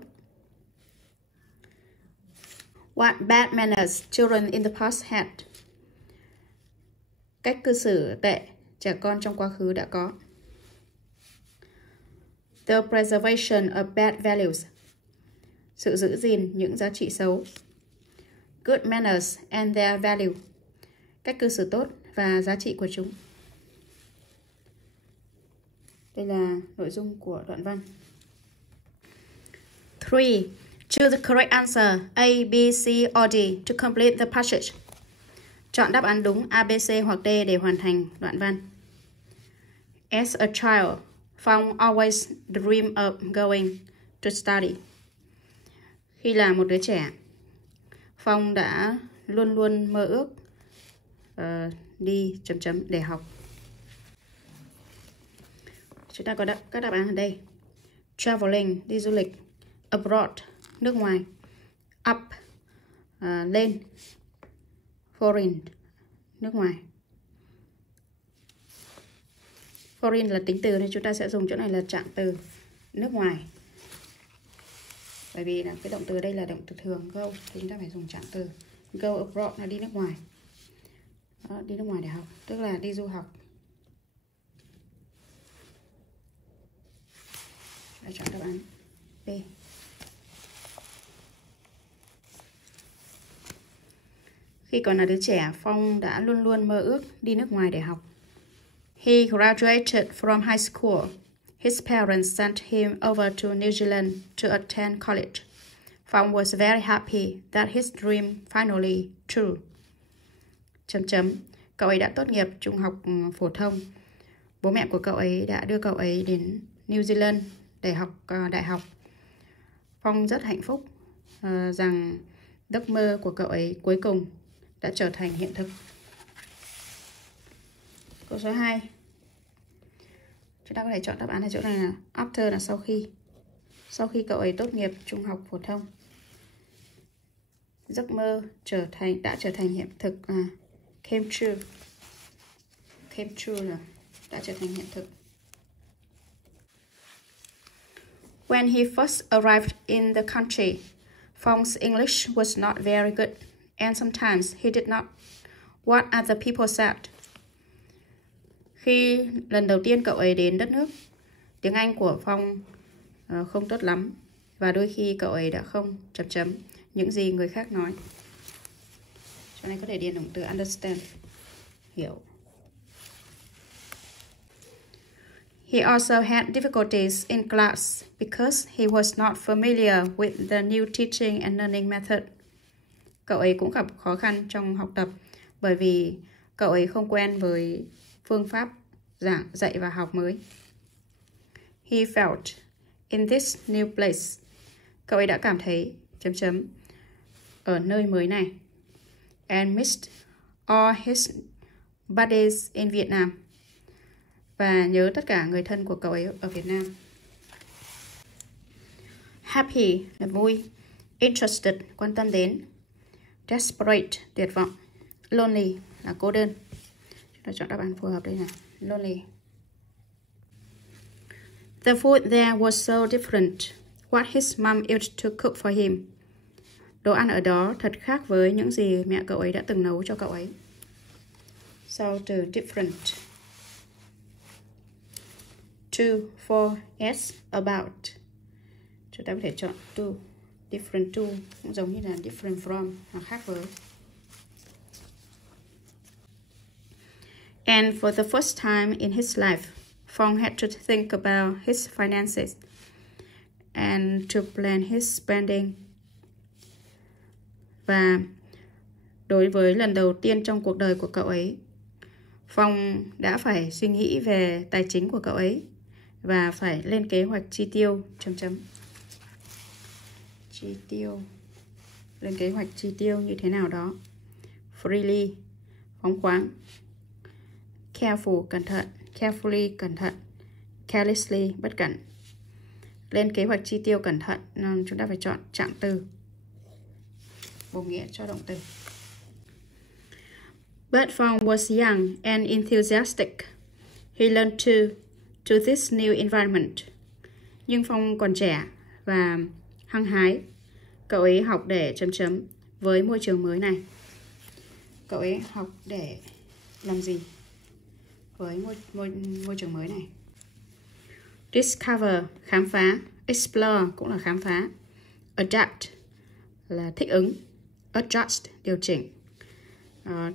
What bad manners children in the past had. Cách cư xử tệ trẻ con trong quá khứ đã có. The preservation of bad values. Sự giữ gìn những giá trị xấu. Good manners and their value. Cách cư xử tốt và giá trị của chúng. Đây là nội dung của đoạn văn. 3. Choose the correct answer A, B, C or D to complete the passage. Chọn đáp án đúng A, B, C hoặc D để hoàn thành đoạn văn. As a child, Phong always dream of going to study. Khi là một đứa trẻ, Phong đã luôn luôn mơ ước đi ... để học. Chúng ta có các đáp án ở đây. Traveling, đi du lịch. Abroad, nước ngoài. Up, lên. Foreign, nước ngoài. Foreign là tính từ nên chúng ta sẽ dùng chỗ này là trạng từ nước ngoài. Bởi vì là cái động từ đây là động từ thường go thì chúng ta phải dùng trạng từ. Go abroad là đi nước ngoài. Đó, đi nước ngoài để học, tức là đi du học. Để chọn đáp án B. Khi còn là đứa trẻ, Phong đã luôn luôn mơ ước đi nước ngoài để học. He graduated from high school. His parents sent him over to New Zealand to attend college. Phong was very happy that his dream finally true. Cậu ấy đã tốt nghiệp trung học phổ thông. Bố mẹ của cậu ấy đã đưa cậu ấy đến New Zealand để học đại học. Phong rất hạnh phúc rằng giấc mơ của cậu ấy cuối cùng đã trở thành hiện thực. Câu số 2. Chúng ta có thể chọn đáp án ở chỗ này là after là sau khi. Sau khi cậu ấy tốt nghiệp trung học phổ thông. Giấc mơ đã trở thành hiện thực là came true. Came true là đã trở thành hiện thực. When he first arrived in the country, Phong English was not very good, and sometimes he did not what other people said. Khi lần đầu tiên cậu ấy đến đất nước, tiếng Anh của Phong không tốt lắm, và đôi khi cậu ấy đã không ... những gì người khác nói. Chỗ này có thể điền động từ understand, hiểu. He also had difficulties in class because he was not familiar with the new teaching and learning method. Cậu ấy cũng gặp khó khăn trong học tập bởi vì cậu ấy không quen với phương pháp dạy và học mới. He felt in this new place. Cậu ấy đã cảm thấy ... ở nơi mới này. And missed all his buddies in Vietnam. Và nhớ tất cả người thân của cậu ấy ở Việt Nam. Happy là vui. Interested, quan tâm đến. Desperate, tuyệt vọng. Lonely là cô đơn. Chúng ta chọn đáp án phù hợp đây là lonely. The food there was so different. what his mom used to cook for him. Đồ ăn ở đó thật khác với những gì mẹ cậu ấy đã từng nấu cho cậu ấy. Sau từ different. To, for, as, about. Chúng ta có thể chọn to. Different to cũng giống như là different from, là khác với. And for the first time in his life, Phong had to think about his finances and to plan his spending. Và đối với lần đầu tiên trong cuộc đời của cậu ấy, Phong đã phải suy nghĩ về tài chính của cậu ấy và phải lên kế hoạch chi tiêu, chi tiêu, lên kế hoạch chi tiêu như thế nào đó. Freely, phóng khoáng. Careful, cẩn thận. Carefully, cẩn thận. Carelessly, bất cẩn. Lên kế hoạch chi tiêu cẩn thận, chúng ta phải chọn trạng từ, bổ nghĩa cho động từ. But Phong was young and enthusiastic. He learned to this new environment. Nhưng Phong còn trẻ và hăng hái. Cậu ấy học để với môi trường mới này. Cậu ấy học để làm gì với môi trường mới này? Discover, khám phá. Explore cũng là khám phá. Adapt là thích ứng. Adjust, điều chỉnh.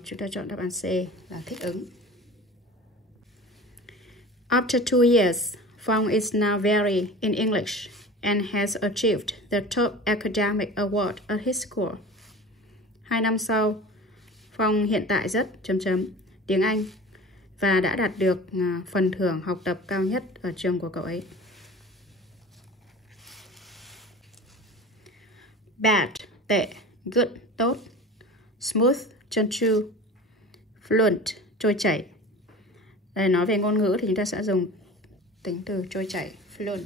Chúng ta chọn đáp án C là thích ứng. After 2 years, Phong is now very in English and has achieved the top academic award at his school. 2 năm sau, Phong hiện tại rất tiếng Anh và đã đạt được phần thưởng học tập cao nhất ở trường của cậu ấy. Bad, tệ. Good, tốt. Smooth, trơn tru. Fluent, trôi chảy. Để nói về ngôn ngữ thì chúng ta sẽ dùng tính từ trôi chảy, fluent.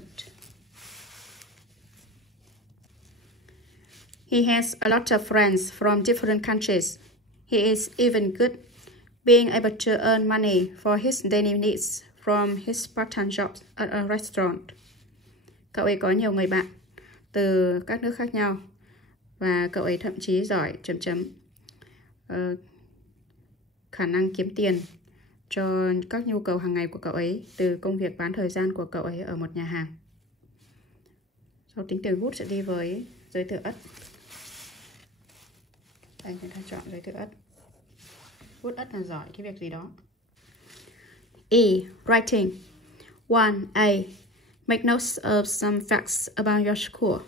He has a lot of friends from different countries. He is even good being able to earn money for his daily needs from his part-time jobs at a restaurant. Cậu ấy có nhiều người bạn từ các nước khác nhau và cậu ấy thậm chí giỏi khả năng kiếm tiền cho các nhu cầu hàng ngày của cậu ấy từ công việc bán thời gian của cậu ấy ở một nhà hàng. Sau tính từ good sẽ đi với giới từ ất. Đây, chúng ta chọn giới từ ất. Good ất là giỏi cái việc gì đó. E. Writing. 1A. Make notes of some facts about your school.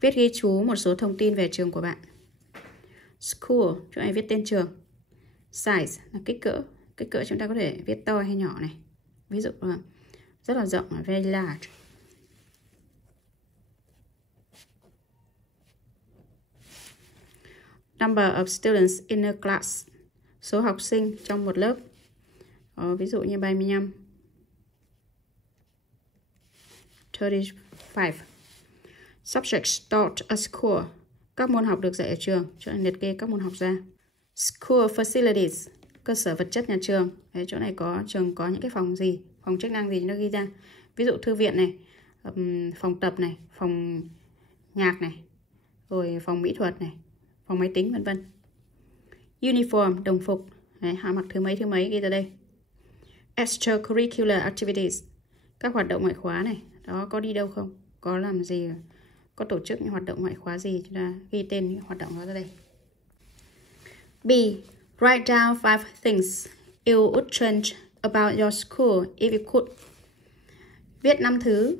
Viết ghi chú một số thông tin về trường của bạn. School, chúng ta viết tên trường. Size là kích cỡ. Kích cỡ chúng ta có thể viết to hay nhỏ này. Ví dụ là rất là rộng là very large. Number of students in a class. Số học sinh trong một lớp. Ví dụ như 35. 35. Subjects taught at school. Các môn học được dạy ở trường. Chỗ này liệt kê các môn học ra. School facilities. Cơ sở vật chất nhà trường. Đấy, chỗ này trường có những cái phòng gì, phòng chức năng gì nó ghi ra. Ví dụ thư viện này, phòng tập này, phòng nhạc này, rồi phòng mỹ thuật này, phòng máy tính vân vân. Uniform, đồng phục. Đấy, họ mặc thứ mấy ghi ra đây. Extracurricular activities. Các hoạt động ngoại khóa này. Đó, có đi đâu không? Có làm gì? Có tổ chức những hoạt động ngoại khóa gì? Chúng ta ghi tên những hoạt động đó ra đây. B. Write down 5 things you would change about your school if you could. Viết 5 thứ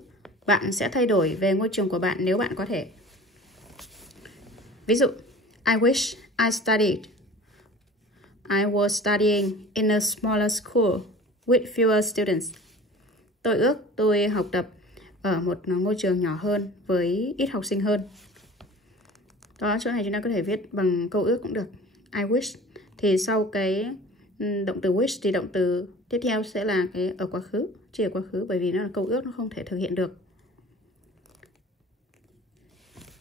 bạn sẽ thay đổi về ngôi trường của bạn nếu bạn có thể. Ví dụ, I wish I studied. I was studying in a smaller school with fewer students. Tôi ước tôi học tập ở một ngôi trường nhỏ hơn với ít học sinh hơn. Đó, chỗ này chúng ta có thể viết bằng câu ước cũng được. I wish. Thì sau cái động từ wish thì động từ tiếp theo sẽ là cái ở quá khứ, chỉ ở quá khứ bởi vì nó là câu ước, nó không thể thực hiện được.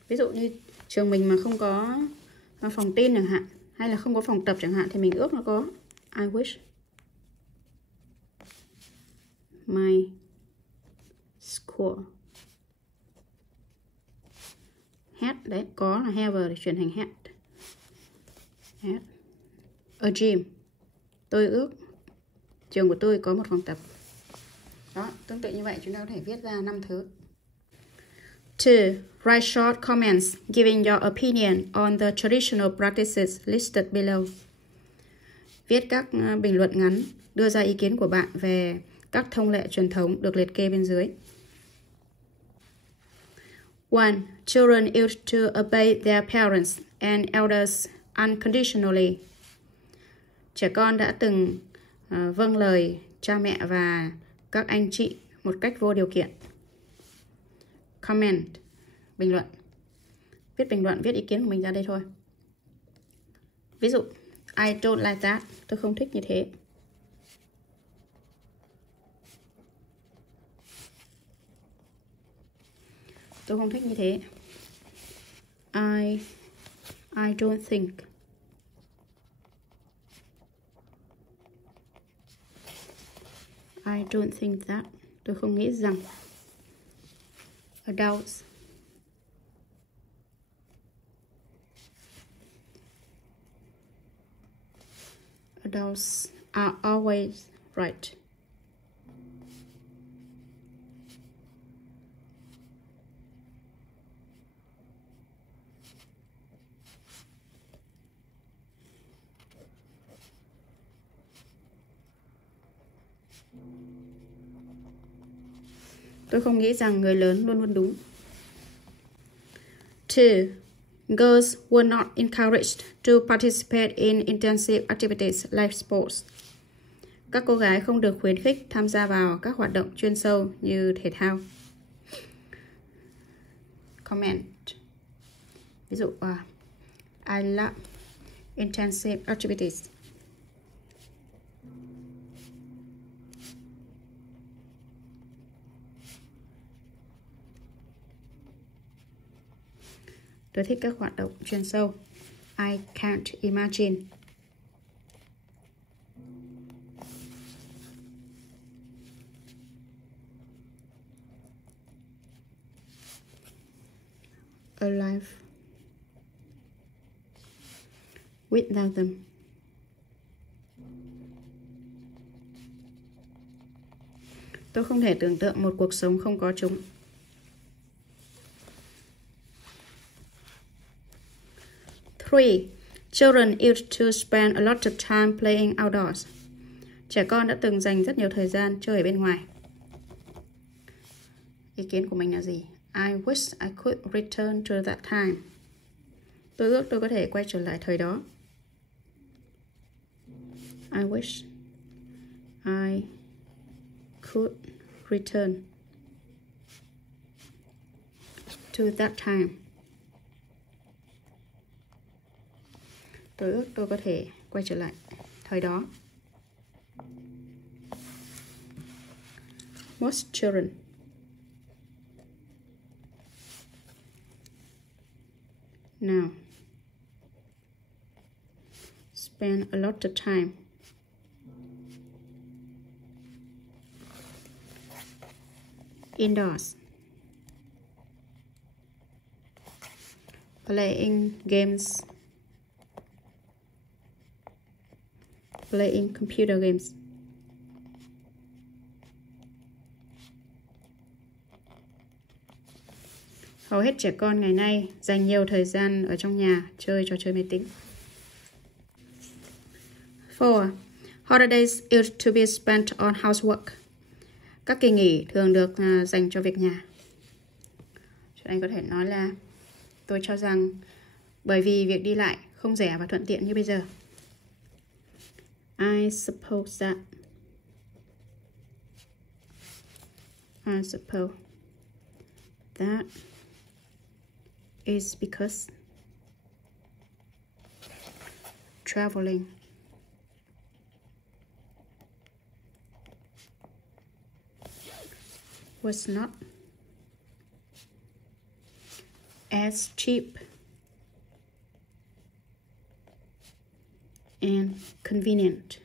Ví dụ như trường mình mà không có phòng tin chẳng hạn, hay là không có phòng tập chẳng hạn thì mình ước nó có. I wish my school Had, đấy, có là have để chuyển thành had. Had a gym. Tôi ước trường của tôi có một phòng tập. Đó, tương tự như vậy chúng ta có thể viết ra 5 thứ. 2. Write short comments giving your opinion on the traditional practices listed below. Viết các bình luận ngắn đưa ra ý kiến của bạn về các thông lệ truyền thống được liệt kê bên dưới. 1. Children used to obey their parents and elders unconditionally. Trẻ con đã từng vâng lời cha mẹ và các anh chị một cách vô điều kiện. Comment, bình luận. Viết bình luận, viết ý kiến của mình ra đây thôi. Ví dụ, I don't like that. Tôi không thích như thế. Tôi không thích như thế. I don't think. I don't think that. Tôi không nghĩ rằng. Adults. Adults are always right. Tôi không nghĩ rằng người lớn luôn luôn đúng. 2. Girls were not encouraged to participate in intensive activities like sports. Các cô gái không được khuyến khích tham gia vào các hoạt động chuyên sâu như thể thao. Comment. Ví dụ, I love intensive activities. Tôi thích các hoạt động chuyên sâu. I can't imagine. A life without them. Tôi không thể tưởng tượng một cuộc sống không có chúng. 3. Children used to spend a lot of time playing outdoors. Trẻ con đã từng dành rất nhiều thời gian chơi ở bên ngoài. Ý kiến của mình là gì? I wish I could return to that time. Tôi ước tôi có thể quay trở lại thời đó. I wish I could return to that time. Tôi ước tôi có thể quay trở lại thời đó. Most children now spend a lot of time indoors playing games, playing computer games. Hầu hết trẻ con ngày nay dành nhiều thời gian ở trong nhà chơi trò chơi máy tính. 4. Holidays used to be spent on housework. Các kỳ nghỉ thường được dành cho việc nhà. Cho anh có thể nói là tôi cho rằng bởi vì việc đi lại không rẻ và thuận tiện như bây giờ. I suppose that is because traveling was not as cheap and convenient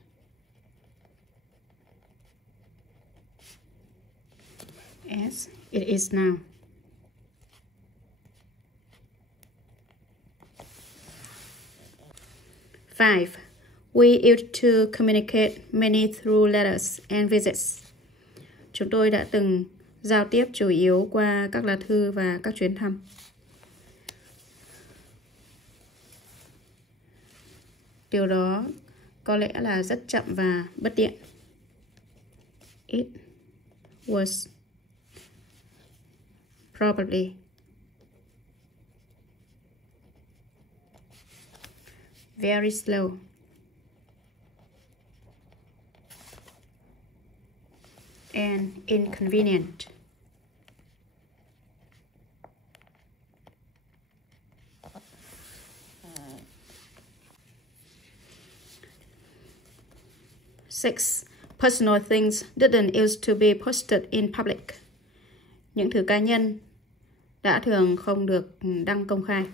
as it is now. 5. We used to communicate many through letters and visits. Chúng tôi đã từng giao tiếp chủ yếu qua các lá thư và các chuyến thăm. Điều đó có lẽ là rất chậm và bất tiện. It was probably very slow. And inconvenient. Six. Personal things didn't used to be posted in public. Những thứ cá nhân đã thường không được đăng công khai.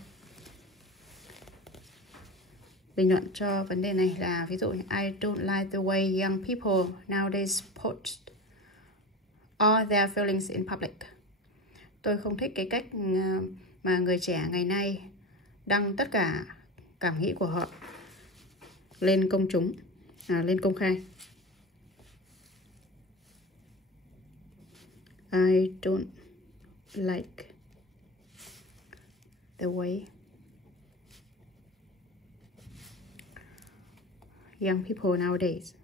Bình luận cho vấn đề này là ví dụ I don't like the way young people nowadays post all their feelings in public. Tôi không thích cái cách mà người trẻ ngày nay đăng tất cả cảm nghĩ của họ lên công chúng, lên công khai. I don't like the way young people nowadays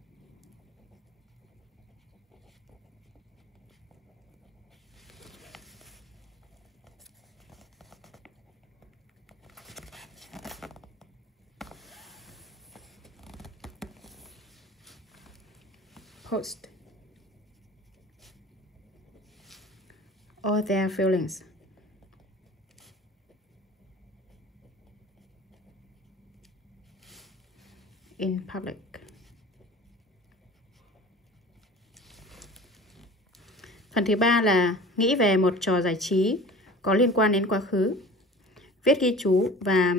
post all their feelings in public. Phần thứ 3 là nghĩ về một trò giải trí có liên quan đến quá khứ. Viết ghi chú và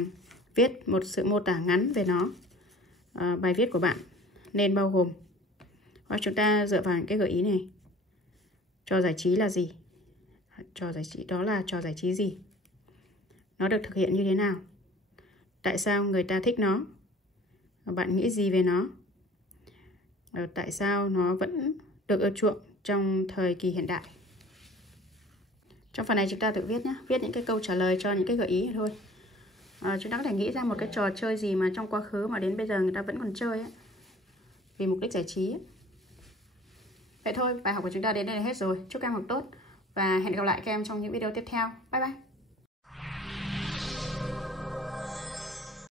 viết một sự mô tả ngắn về nó. Bài viết của bạn nên bao gồm. Và chúng ta dựa vào những cái gợi ý này. Trò giải trí là gì? Trò giải trí đó là trò giải trí gì? Nó được thực hiện như thế nào? Tại sao người ta thích nó? Bạn nghĩ gì về nó? Tại sao nó vẫn được ưa chuộng trong thời kỳ hiện đại? Trong phần này chúng ta tự viết nhé. Viết những cái câu trả lời cho những cái gợi ý thôi. Chúng ta có thể nghĩ ra một cái trò chơi gì mà trong quá khứ mà đến bây giờ người ta vẫn còn chơi ấy, vì mục đích giải trí ấy. Vậy thôi, bài học của chúng ta đến đây là hết rồi. Chúc các em học tốt và hẹn gặp lại các em trong những video tiếp theo. Bye bye.